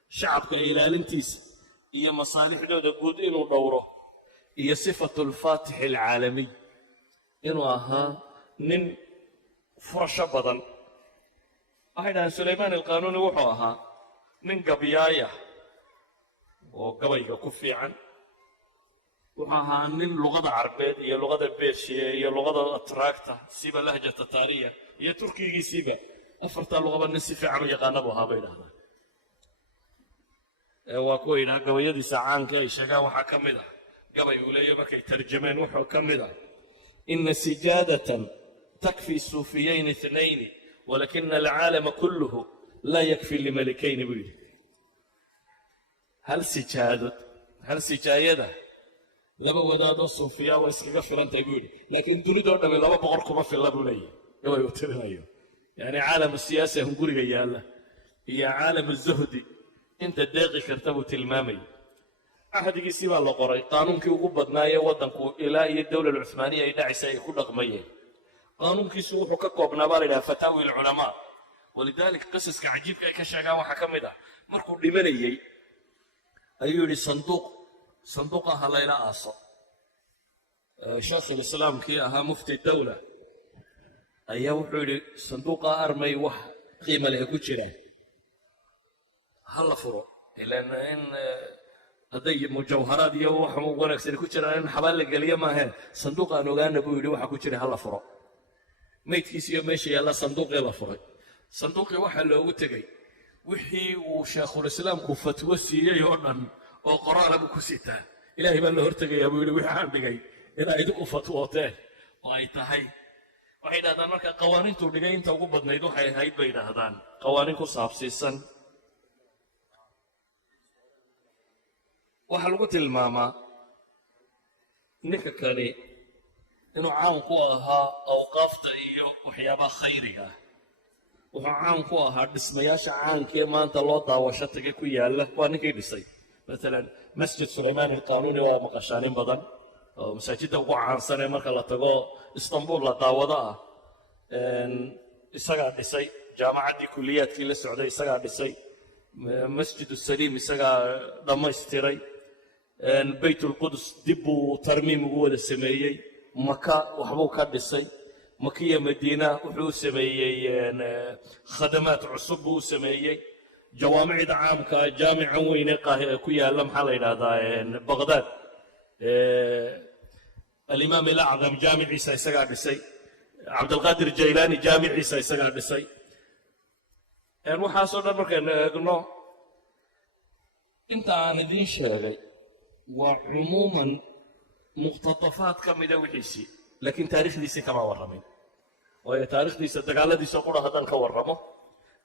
شعبك إلى الانتيس هي مصالح دولة قود إنو دوره هي صفة الفاتح العالمي إنو أها نن فرشة بدن أحيانا سليمان القانوني وحوها من قبياية وقبيقة كفيعا وحوها من لغة عربية هي لغة البيرشية هي لغة الأتراكتة سيبا لهجة تتارية هي تركية سيبا أفرتا لغة النسي في عمي قانبوها بينها وكوينا قبيدي ساعان كي شقا وحكمدا قبي ولي مركي ترجمين وحكمدا إن سجادة تكفي الصوفيين 2 ولكن العالم كله لا يكفي لملكين بيد هل سجادة لما وداد الصوفيا واسكيغا فلان تيبيد لكن تريد أن لما بقركم في الله بلي يوا يوترنا يعني عالم السياسة هم قرية يالا هي عالم الزهد انت داقي كرتبو تلمامي أحد يسيب الله قرأي قانون كي وقبضنا يودنكو إلى الدولة العثمانية يدعي سيكون رقمية قانون كي سوحو كقوبنا بالنا فتاوي العلماء ولذلك قصص كعجيب كشجاع وحكمده مركو دمنيي أيولي صندوقها لا إله أصلا شيخ الإسلام كي أها مفتي الدولة أيوحولي صندوقها أرمي وح قيمة له كتيرة هلا فرو لأن إن هذي مجوهرات يوح مغنك سنة كتيرة إن حبال الجلية ما هي صندوقها نوجان بيقولي وح كتيرة هلا فرو ميتكيس يوم ماشي يلا صندوق يلا فرق صندوقي واحد لو تجي وحي وشيخ الإسلام كفتوى سيئة يورن وقرار أبو كسيتان إلهي بل هرتجي أبو يلي وحي عندي إلى يدق فتوى وايتهاي وحيد هذا مركا قوانين تولي أنت وقبض نيدو هاي بين هذان قوانين كصاب سيسن وحلقة الماما نككاني inuu caan ku ahaa awqaafta iyo waxyaabaha khayriga ah. wuxuu caan ku ahaa dhismayaasha caankee maanta loo daawasho tagay ku yaalla waa ninkii dhisay. maalan masjid sulaymaan alqaanuuni waa maqashaanin badan oo masaajidda ugu caansan ee marka la tago istanbul la daawado ah. isagaa dhisay jaamacaddii kuliyaadkii la socday isagaa dhisay. masjid saliim isagaa dhammaystiray. bayt ulqudus dib buu tarmiim ugu wada sameeyey. maka waxbuu ka dhisay. makiya madiina wuxuu sameeyey khadamaad cusub buu sameeyey. jawaamicda caamka jaamican weyne ku yaalla maxaa la yidhahdaa baqdaad alimaam alacdam jaamiciisa isagaa dhisay. cabdilqaadir jaylaani jaamiciisa isagaa dhisay. waxaasoo dhan markaynu eegno inta aan idiin sheegay waa cumuuman muqtadafaad ka mida wixiisii, laakiin taariikhdiisii kama warramin. waayo taariikhdiisa dagaaladiisa qura haddaan ka warramo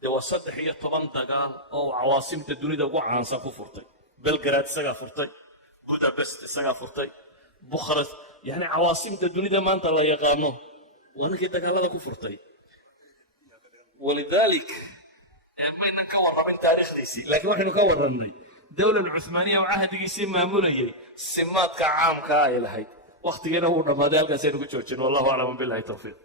dee waa 13 dagaal oo cawaasimta dunida ugu caansan ku furtay. belgrad isagaa furtay. budapest isagaa furtay. bukhrast, yani cawaasimta dunida maanta la yaqaano waa ninkii dagaalada ku furtay. walidalik maynan ka warramin taariikhdiisii, laakiin waxaynu ka warrannay dowla cuthmaaniya oo cahdigiisii maamulayay simaadka caamka ay lahayd. wakhtigeena wuu dhammaaday, halkaasaynu ku joojin. wallahu aclam billahi tawfiiq.